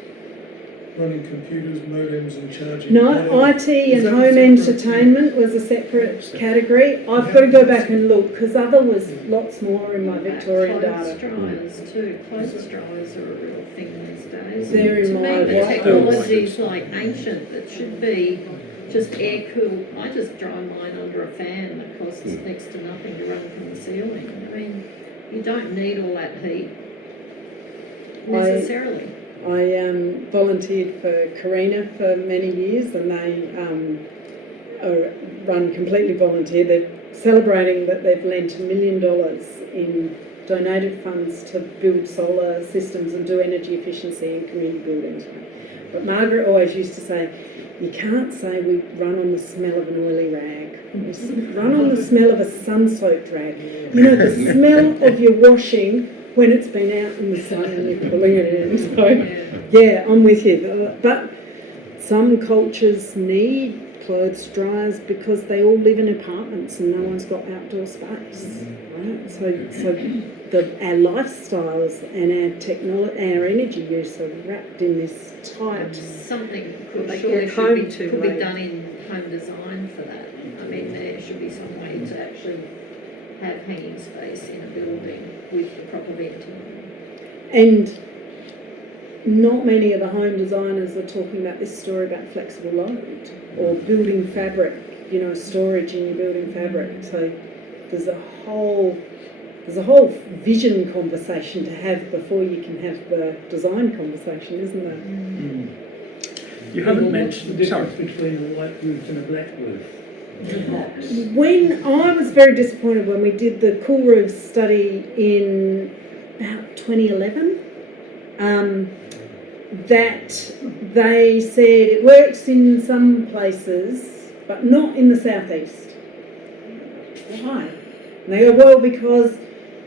running computers, modems and charging? No, whatever. IT Is and that home separate? entertainment was a separate category. I've got to go back and look because other was lots more in my Victorian Clothes data. dryers too. Clothes dryers are a real thing these days. They're in To my me, the whiteboard. technology is like ancient. It should be just air cooled. I just dry mine under a fan that costs next to nothing to run from the ceiling. I mean, you don't need all that heat necessarily. I volunteered for CORENA for many years and they run completely volunteer. They're celebrating that they've lent $1 million in donated funds to build solar systems and do energy efficiency in community buildings. But Margaret always used to say, you can't say we run on the smell of an oily rag. We run on the smell of a sun-soaked rag. You know, the smell of your washing when it's been out in the sun and you're pulling it in. So, yeah, I'm with you. But some cultures need clothes dryers because they all live in apartments and no one's got outdoor space, right? So our lifestyles and our energy use are wrapped in this tight. Something could They surely get home could too be late. done in home design for that. I mean, there should be some way to actually have hanging space in a building with proper venting. And not many of the home designers are talking about this story about flexible load or building fabric, you know, storage in your building fabric. So there's a whole vision conversation to have before you can have the design conversation, isn't there? You haven't mentioned the difference between a white roof and a black roof. When I was very disappointed when we did the Cool Roofs study in about 2011, that they said it works in some places, but not in the southeast. Why? And they go, well, because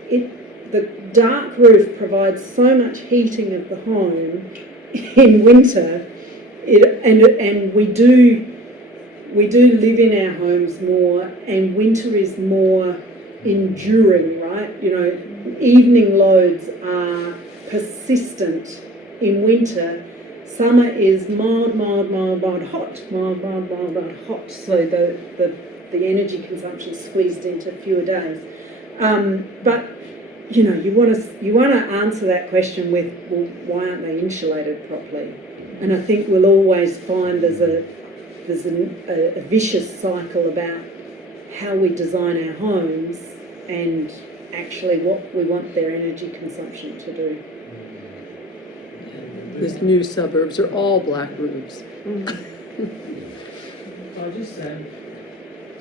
the dark roof provides so much heating of the home in winter, and we do live in our homes more, and winter is more enduring, right? You know, evening loads are persistent in winter. Summer is mild, hot, mild, hot. So the energy consumption is squeezed into fewer days. But you know, you want to answer that question with, well, why aren't they insulated properly? And I think we'll always find there's a vicious cycle about how we design our homes and actually what we want their energy consumption to do. These new suburbs are all black roofs. I'll just say,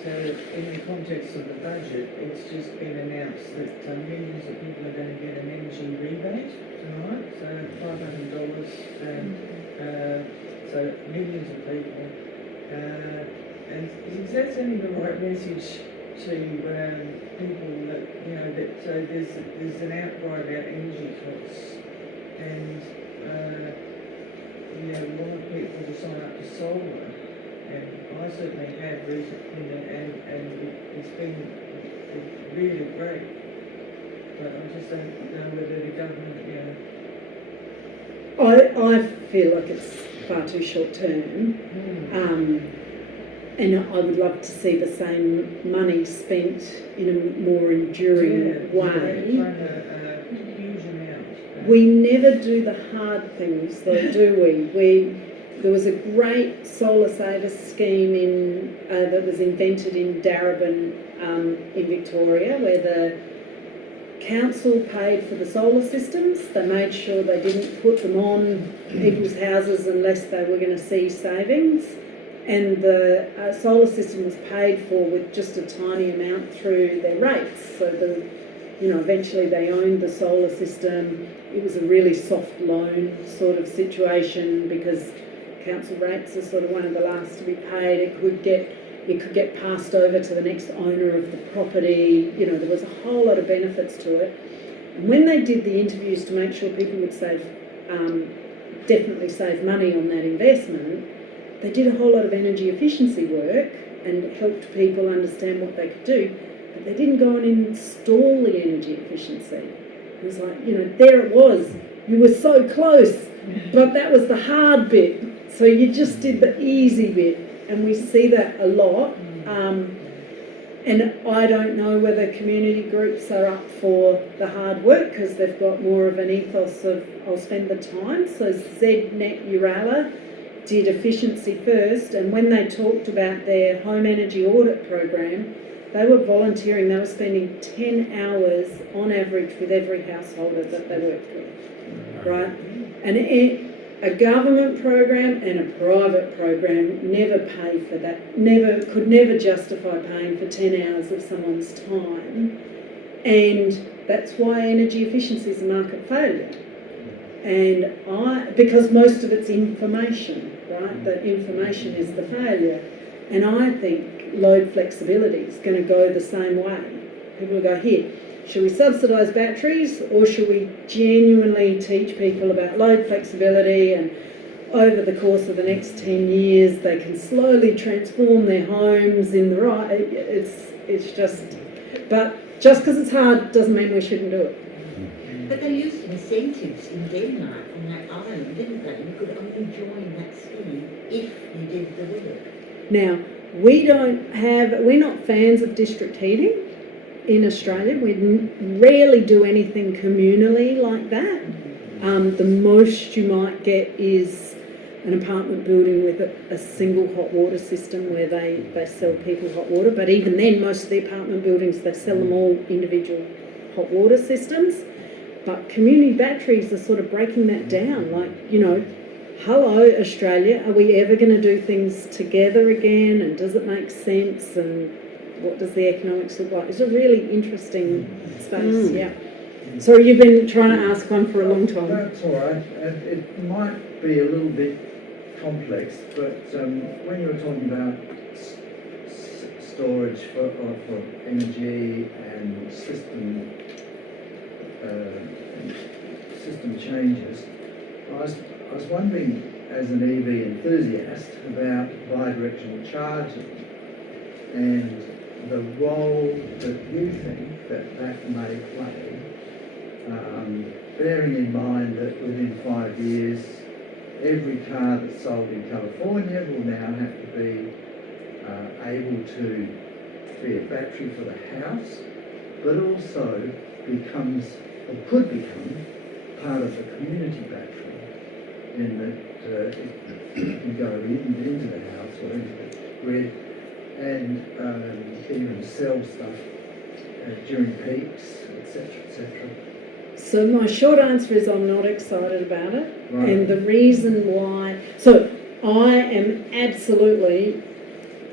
so in the context of the budget, it's just been announced that millions of people are going to get an energy rebate tonight, so $500, so millions of people. And is that sending the right message to people that, you know, that there's an outcry about energy costs, and you know, a lot of people to sign up to solar, and I certainly have recently, and it's been really great. But I just don't know whether the government, you know. I feel like it's far too short term. And I would love to see the same money spent in a more enduring way. A huge amount. We never do the hard things though, do we? There was a great solar saver scheme that was invented in Darebin in Victoria, where the council paid for the solar systems. They made sure they didn't put them on people's houses unless they were going to see savings. And the solar system was paid for with just a tiny amount through their rates. So eventually they owned the solar system. It was a really soft loan sort of situation because council rates are sort of one of the last to be paid. It could get passed over to the next owner of the property. You know, there was a whole lot of benefits to it. And when they did the interviews to make sure people would definitely save money on that investment, they did a whole lot of energy efficiency work and helped people understand what they could do, but they didn't go and install the energy efficiency. It was like, you know, there it was. You were so close, but that was the hard bit. So you just did the easy bit, and we see that a lot. And I don't know whether community groups are up for the hard work because they've got more of an ethos of I'll spend the time. So ZNet Urala did efficiency first, and when they talked about their home energy audit program, they were volunteering. They were spending 10 hours on average with every householder that they worked with, right? And a government program and a private program never pay for that, could never justify paying for 10 hours of someone's time, and that's why energy efficiency is a market failure. And because most of it's information, right? The information is the failure. And I think load flexibility is going to go the same way. People will go, here, should we subsidise batteries, or should we genuinely teach people about load flexibility, and over the course of the next 10 years they can slowly transform their homes in the right... It's just... But just because it's hard doesn't mean we shouldn't do it. But they used incentives in Denmark on that island, didn't they? You could only join that scheme if you did the work. Now, we're not fans of district heating in Australia. We rarely do anything communally like that. The most you might get is an apartment building with a single hot water system where they sell people hot water. But even then, most of the apartment buildings, they sell them all individual hot water systems. But community batteries are sort of breaking that down. Like, you know, hello, Australia, are we ever going to do things together again? And does it make sense? And what does the economics look like? It's a really interesting space, yeah. So you've been trying to ask one for a long time. That's all right. It might be a little bit complex, but when you were talking about storage for energy and system changes, I was wondering, as an EV enthusiast, about bidirectional charging and the role that you think that may play, bearing in mind that within 5 years every car that's sold in California will now have to be able to be a battery for the house, but also becomes, or could become, part of the community battery, in that it can go into the house or into the grid and even sell stuff during peaks, etc., etc. So my short answer is I'm not excited about it. Right. And the reason why... So I am absolutely...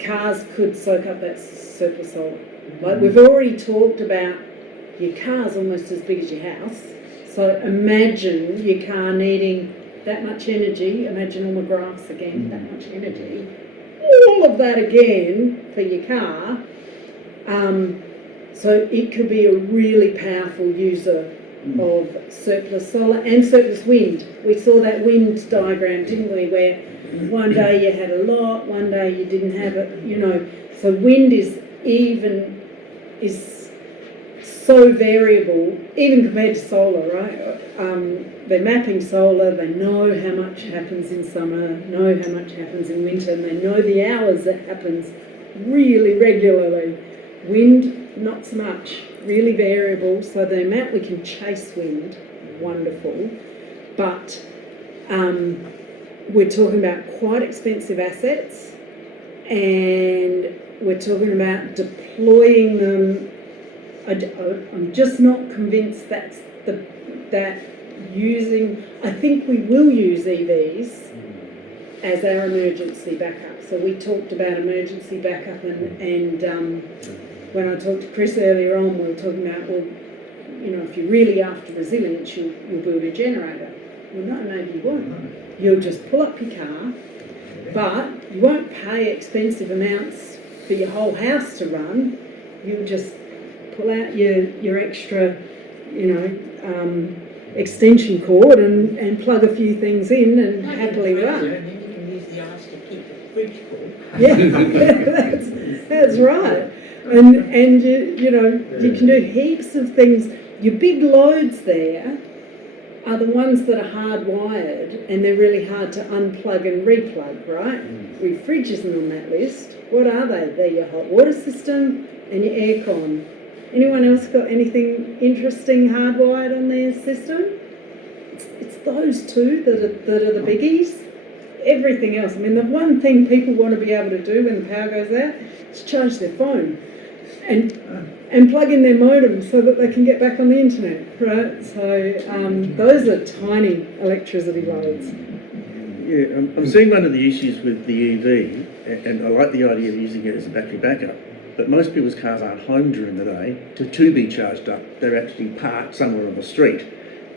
Cars could soak up that surplus solar. Like we've already talked about your car's almost as big as your house. So imagine your car needing that much energy. Imagine all my graphs again, that much energy. all of that again for your car. So it could be a really powerful user of surplus solar and surplus wind. We saw that wind diagram, didn't we, where one day you had a lot, one day you didn't have it, you know. So wind is so variable, even compared to solar, right? They're mapping solar, they know how much happens in summer, know how much happens in winter, and they know the hours that happens really regularly. Wind, not so much, really variable. So the amount we can chase wind, wonderful. But we're talking about quite expensive assets, and we're talking about deploying them. I'm just not convinced that using, I think we will use EVs as our emergency backup. So we talked about emergency backup, and when I talked to Chris earlier on, we were talking about, well, you know, if you're really after resilience, you'll build a generator. Well, no, maybe you won't. You'll just pull up your car, but you won't pay expensive amounts for your whole house to run. You'll just pull out your extra, you know, extension cord and plug a few things in and happily run. And then you can use the ice to keep the fridge cool. Yeah, that's right. And you know, you can do heaps of things. Your big loads there are the ones that are hardwired, and they're really hard to unplug and replug, right? Your fridge isn't on that list. What are they? They're your hot water system and your aircon. Anyone else got anything interesting hardwired on their system? It's those two that are the biggies. Everything else, I mean, the one thing people want to be able to do when the power goes out is charge their phone and plug in their modem so that they can get back on the internet, right? So those are tiny electricity loads. Yeah, I'm seeing one of the issues with the EV, and I like the idea of using it as a battery backup, but most people's cars aren't home during the day to be charged up. They're actually parked somewhere on the street,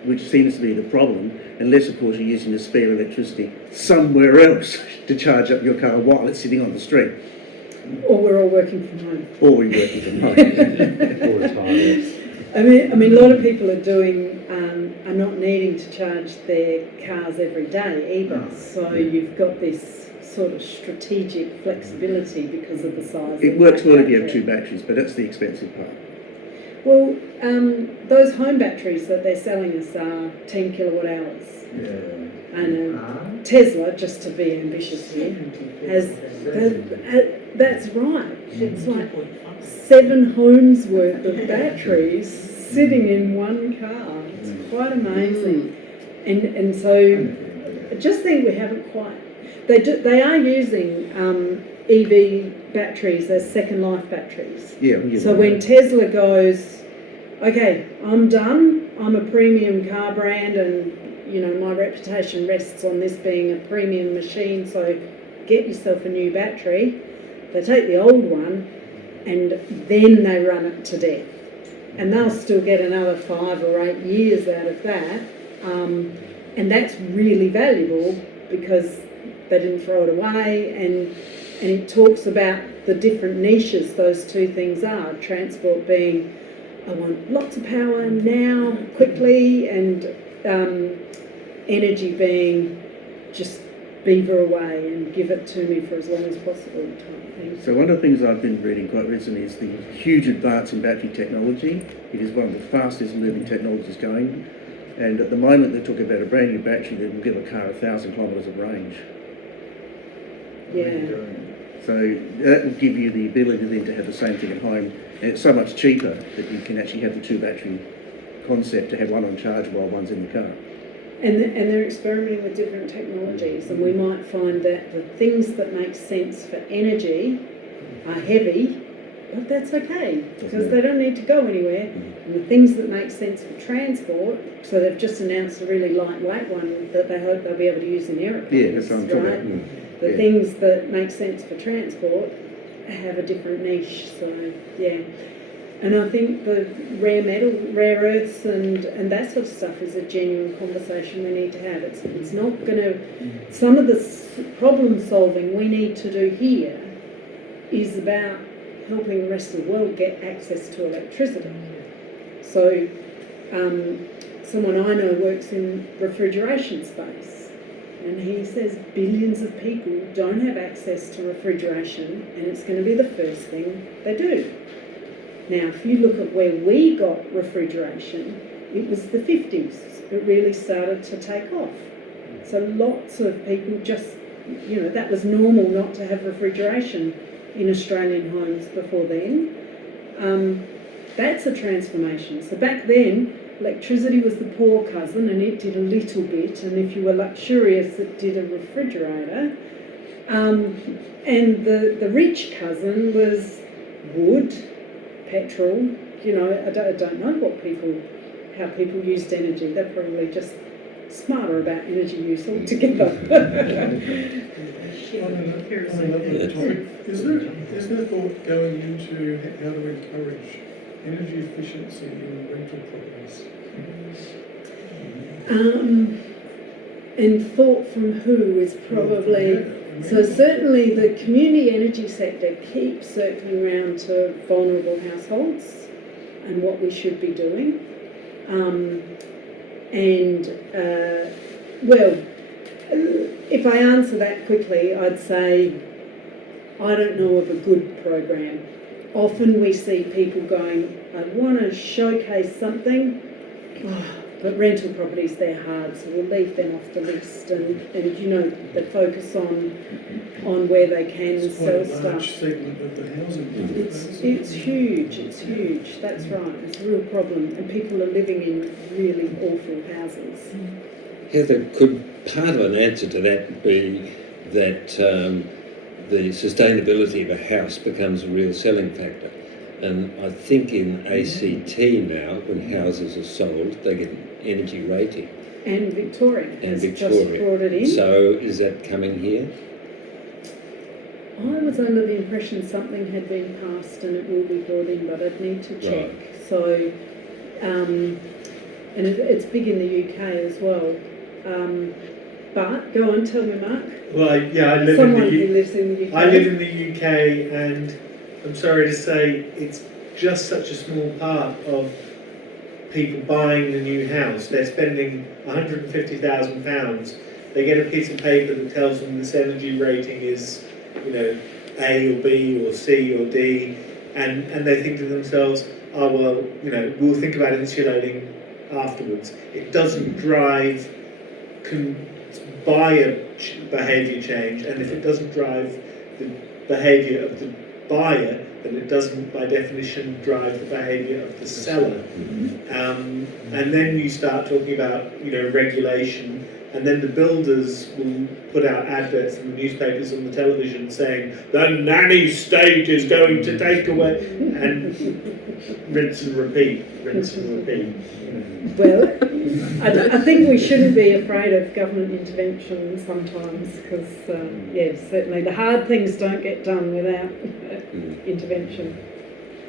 which seems to be the problem, unless, of course, you're using the spare electricity somewhere else to charge up your car while it's sitting on the street. Or we're all working from home. Or we're working from home. I mean, a lot of people are not needing to charge their cars every day either. So you've got this sort of strategic flexibility because of the size. It works well if you have two batteries, but that's the expensive part. Well, those home batteries that they're selling us are 10 kilowatt hours. And Tesla, just to be ambitious here, that's right. It's like 7 homes worth of batteries sitting in one car. It's quite amazing. And so I just think we haven't quite. They are using EV batteries as second life batteries. Yeah. So when Tesla goes, okay, I'm done. I'm a premium car brand, and you know my reputation rests on this being a premium machine. So get yourself a new battery. They take the old one, and then they run it to death, and they'll still get another 5 or 8 years out of that, and that's really valuable because they didn't throw it away, and it talks about the different niches those two things are. Transport being, I want lots of power now, quickly, and energy being just beaver away and give it to me for as long as possible type thing. So one of the things I've been reading quite recently is the huge advance in battery technology. It is one of the fastest moving technologies going, and at the moment they're talking about a brand new battery that will give a car 1,000 kilometres of range. Yeah. So that will give you the ability then to have the same thing at home, and it's so much cheaper that you can actually have the 2 battery concept to have one on charge while one's in the car. And they're experimenting with different technologies, and we might find that the things that make sense for energy are heavy, but that's okay because they don't need to go anywhere. And the things that make sense for transport, so they've just announced a really lightweight one that they hope they'll be able to use in aeroplanes. Yeah, that's what I'm talking right? about. The things that make sense for transport have a different niche. So yeah, And I think the rare earths and that sort of stuff is a genuine conversation we need to have. It's not going to, some of the problem solving we need to do here is about helping the rest of the world get access to electricity. So someone I know works in refrigeration space, and he says billions of people don't have access to refrigeration, and it's going to be the first thing they do. Now, if you look at where we got refrigeration, it was the 50s. It really started to take off. So lots of people just, you know, that was normal not to have refrigeration in Australian homes before then. That's a transformation. So back then, electricity was the poor cousin and it did a little bit, and if you were luxurious, it did a refrigerator. And the rich cousin was wood, petrol. You know, I don't know how people used energy. They're probably just smarter about energy use altogether. On another topic, is there thought going into how to encourage energy efficiency in rental properties? And thought from who is probably... So certainly the community energy sector keeps circling around to vulnerable households and what we should be doing. Well, if I answer that quickly, I'd say I don't know of a good program. Often we see people going, I want to showcase something, but rental properties, they're hard, so we'll leave them off the list. And you know, the focus on where they can sell stuff. It's quite a large segment of the housing market. It's huge, that's right. It's a real problem, and people are living in really awful houses. Heather, could part of an answer to that be that the sustainability of a house becomes a real selling factor? And I think in ACT now, when houses are sold, they get an energy rating. And Victoria has just brought it in. So is that coming here? I was under the impression something had been passed and it will be brought in, but I'd need to check. Right. So, and it's big in the UK as well. But go on, tell me, Mark. Well, yeah, I live Someone in the who lives in the UK. I live in the UK, and I'm sorry to say it's just such a small part of people buying the new house. They're spending £150,000. They get a piece of paper that tells them this energy rating is, you know, A or B or C or D, and they think to themselves, oh well, you know, we'll think about insulating afterwards. It doesn't drive buyer behaviour change, and if it doesn't drive the behaviour of the buyer, then it doesn't by definition drive the behaviour of the seller. And then you start talking about, you know, regulation, and then the builders will put out adverts in the newspapers and the television saying the nanny state is going to take away, and rinse and repeat. Well, I think we shouldn't be afraid of government intervention sometimes, because yes, certainly the hard things don't get done without intervention.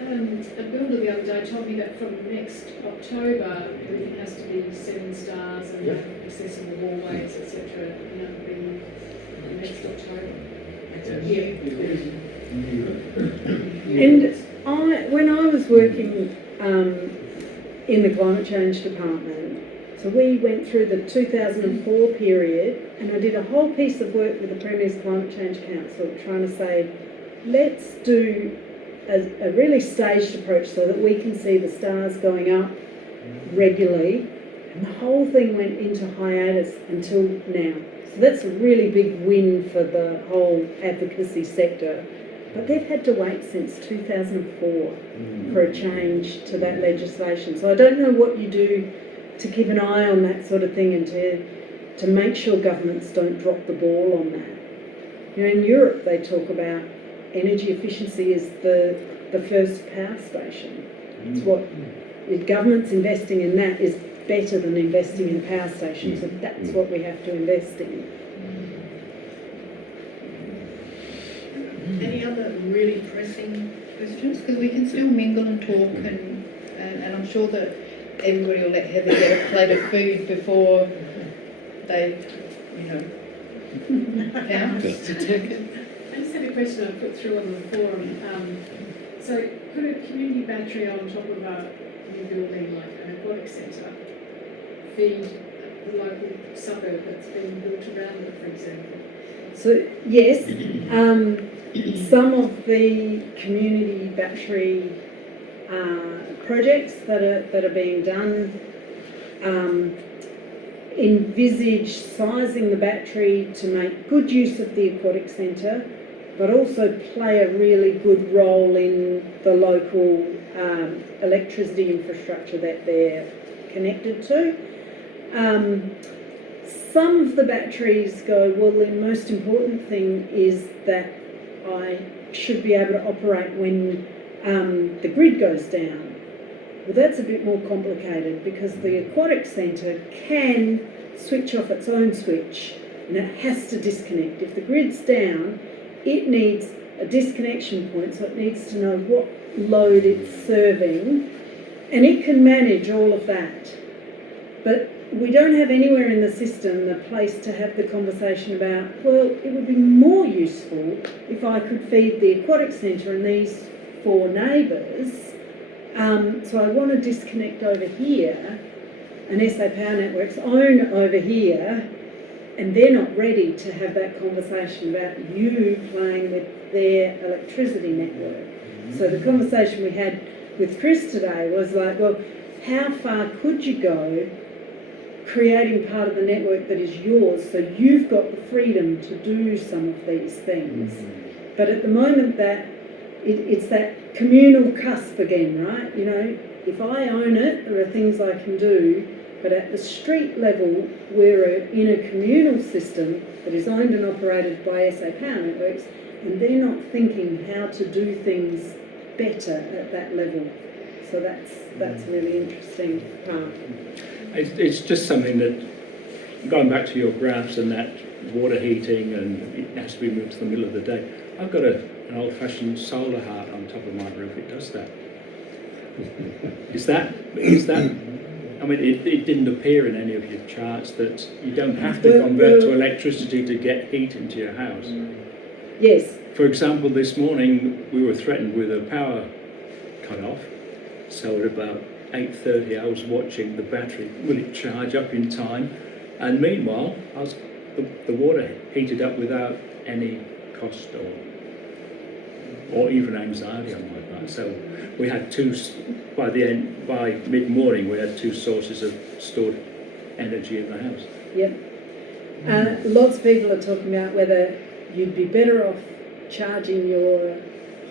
A builder the other day told me that from next October everything has to be 7 stars and accessible walkways, etc. You know, be next October. And when I was working in the climate change department, so we went through the 2004 period, and I did a whole piece of work with the Premier's Climate Change Council trying to say, let's do a really staged approach so that we can see the stars going up regularly, and the whole thing went into hiatus until now. So that's a really big win for the whole advocacy sector. But they've had to wait since 2004 for a change to that legislation. So I don't know what you do to keep an eye on that sort of thing and to make sure governments don't drop the ball on that. You know, in Europe they talk about energy efficiency is the first power station. It's what if governments investing in that is better than investing in a power station, so that's what we have to invest in. Any other really pressing questions? Because we can still mingle and talk, and I'm sure that everybody will let Heather get a plate of food before they, pounce. I just had a question I put through on the forum. So could a community battery on top of a new building like an aquatic centre feed the local suburb that's being built around it, for example? So yes, some of the community battery projects that are being done envisage sizing the battery to make good use of the aquatic centre, but also play a really good role in the local electricity infrastructure that they're connected to. Some of the batteries go, well, the most important thing is that I should be able to operate when the grid goes down. Well, that's a bit more complicated because the aquatic centre can switch off its own switch and it has to disconnect. If the grid's down, it needs a disconnection point, so it needs to know what load it's serving, and it can manage all of that. But we don't have anywhere in the system the place to have the conversation about, well, it would be more useful if I could feed the aquatic centre and these 4 neighbours. So I want to disconnect over here, and SA Power Networks own over here, and they're not ready to have that conversation about you playing with their electricity network. So the conversation we had with Chris today was like, well, how far could you go creating part of the network that is yours so you've got the freedom to do some of these things? But at the moment that it's that communal cusp again, right? If I own it, there are things I can do, but at the street level, we're in a communal system that is owned and operated by SA Power Networks, and they're not thinking how to do things better at that level. So that's a really interesting part. It's just something that, going back to your graphs and that water heating and it has to be moved to the middle of the day. I've got an old-fashioned solar heart on top of my roof. It does that. Is that? I mean, it didn't appear in any of your charts that you don't have to convert to electricity to get heat into your house. Yes. For example, this morning we were threatened with a power cut-off. So at about 8:30 I was watching the battery, will it charge up in time? And meanwhile, the water heated up without any cost or even anxiety on my part. So we had by mid-morning, we had 2 sources of stored energy in the house. Yep. Lots of people are talking about whether you'd be better off charging your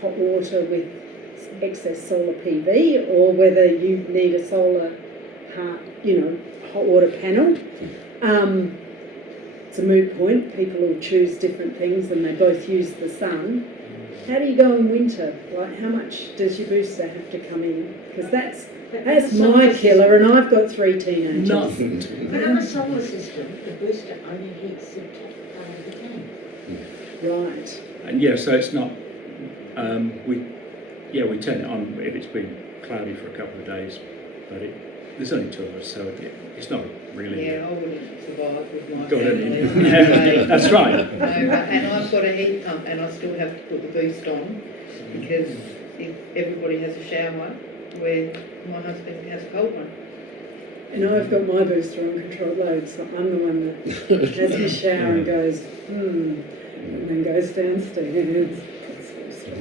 hot water with excess solar PV, or whether you need a solar hot water panel. It's a moot point. People will choose different things and they both use the sun. How do you go in winter? Like, how much does your booster have to come in? Because that's my killer, and I've got 3 teenagers. Nothing. But on a solar system, the booster only heats the top part of the tank. Right. And yeah, so it's not, we turn it on if it's been cloudy for a couple of days, but there's only 2 of us, so it's not really. Yeah, I wouldn't survive with my got family. any. That's right. No, and I've got a heat pump, and I still have to put the boost on, because if everybody has a shower, where my husband has a cold one. And I've got my booster on controlled load, so I'm the one that has his shower and goes, and then goes downstairs.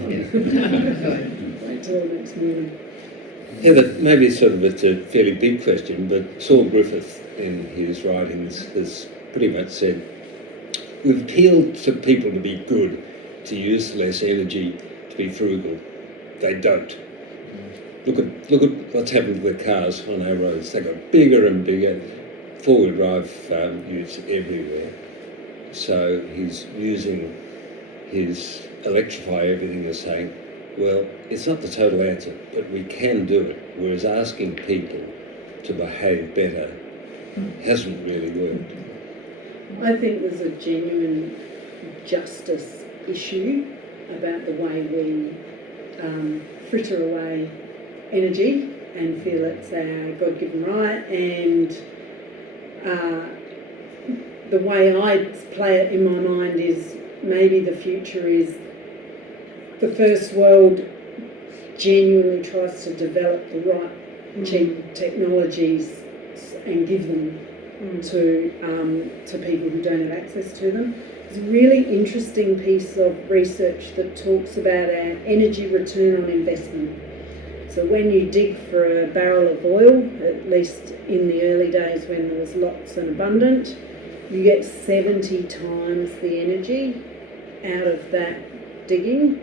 Wait till the next morning. Heather, maybe it's a fairly big question, but Saul Griffith in his writings has pretty much said, we've appealed to people to be good, to use less energy, to be frugal. They don't. Look at what's happened with the cars on our roads. They got bigger and bigger, 4-wheel drive use everywhere. So he's using his electrify everything and saying, well, it's not the total answer, but we can do it. Whereas asking people to behave better hasn't really worked. I think there's a genuine justice issue about the way we fritter away energy and feel it's our God-given right. And the way I play it in my mind is maybe the future is the first world genuinely tries to develop the right cheap technologies and give them to people who don't have access to them. There's a really interesting piece of research that talks about our energy return on investment. So when you dig for a barrel of oil, at least in the early days when there was lots and abundant, you get 70 times the energy out of that digging.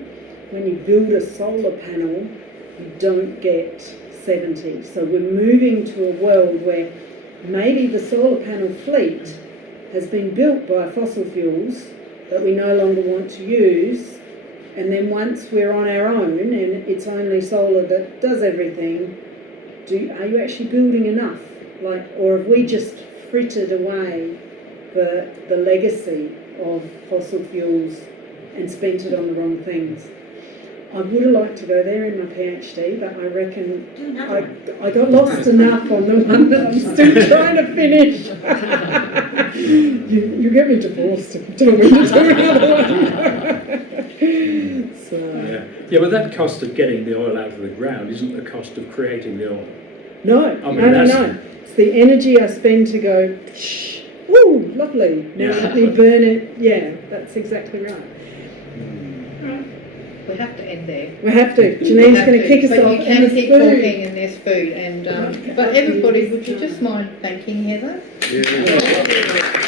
When you build a solar panel, you don't get 70. So we're moving to a world where maybe the solar panel fleet has been built by fossil fuels that we no longer want to use, and then once we're on our own and it's only solar that does everything, are you actually building enough? Or have we just frittered away the legacy of fossil fuels and spent it on the wrong things? I would have liked to go there in my PhD, but I reckon I got lost enough on the one that I'm still trying to finish. you get me divorced to tell me to do another one. So. Yeah, but that cost of getting the oil out of the ground isn't the cost of creating the oil. No. It's the energy I spend to go, shh, woo, lovely. Now let me burn it. Yeah, that's exactly right. We have to end there. We have to. Janine's going to kick us off. But you can keep talking and there's food. And but everybody, would you just mind thanking Heather? Yeah.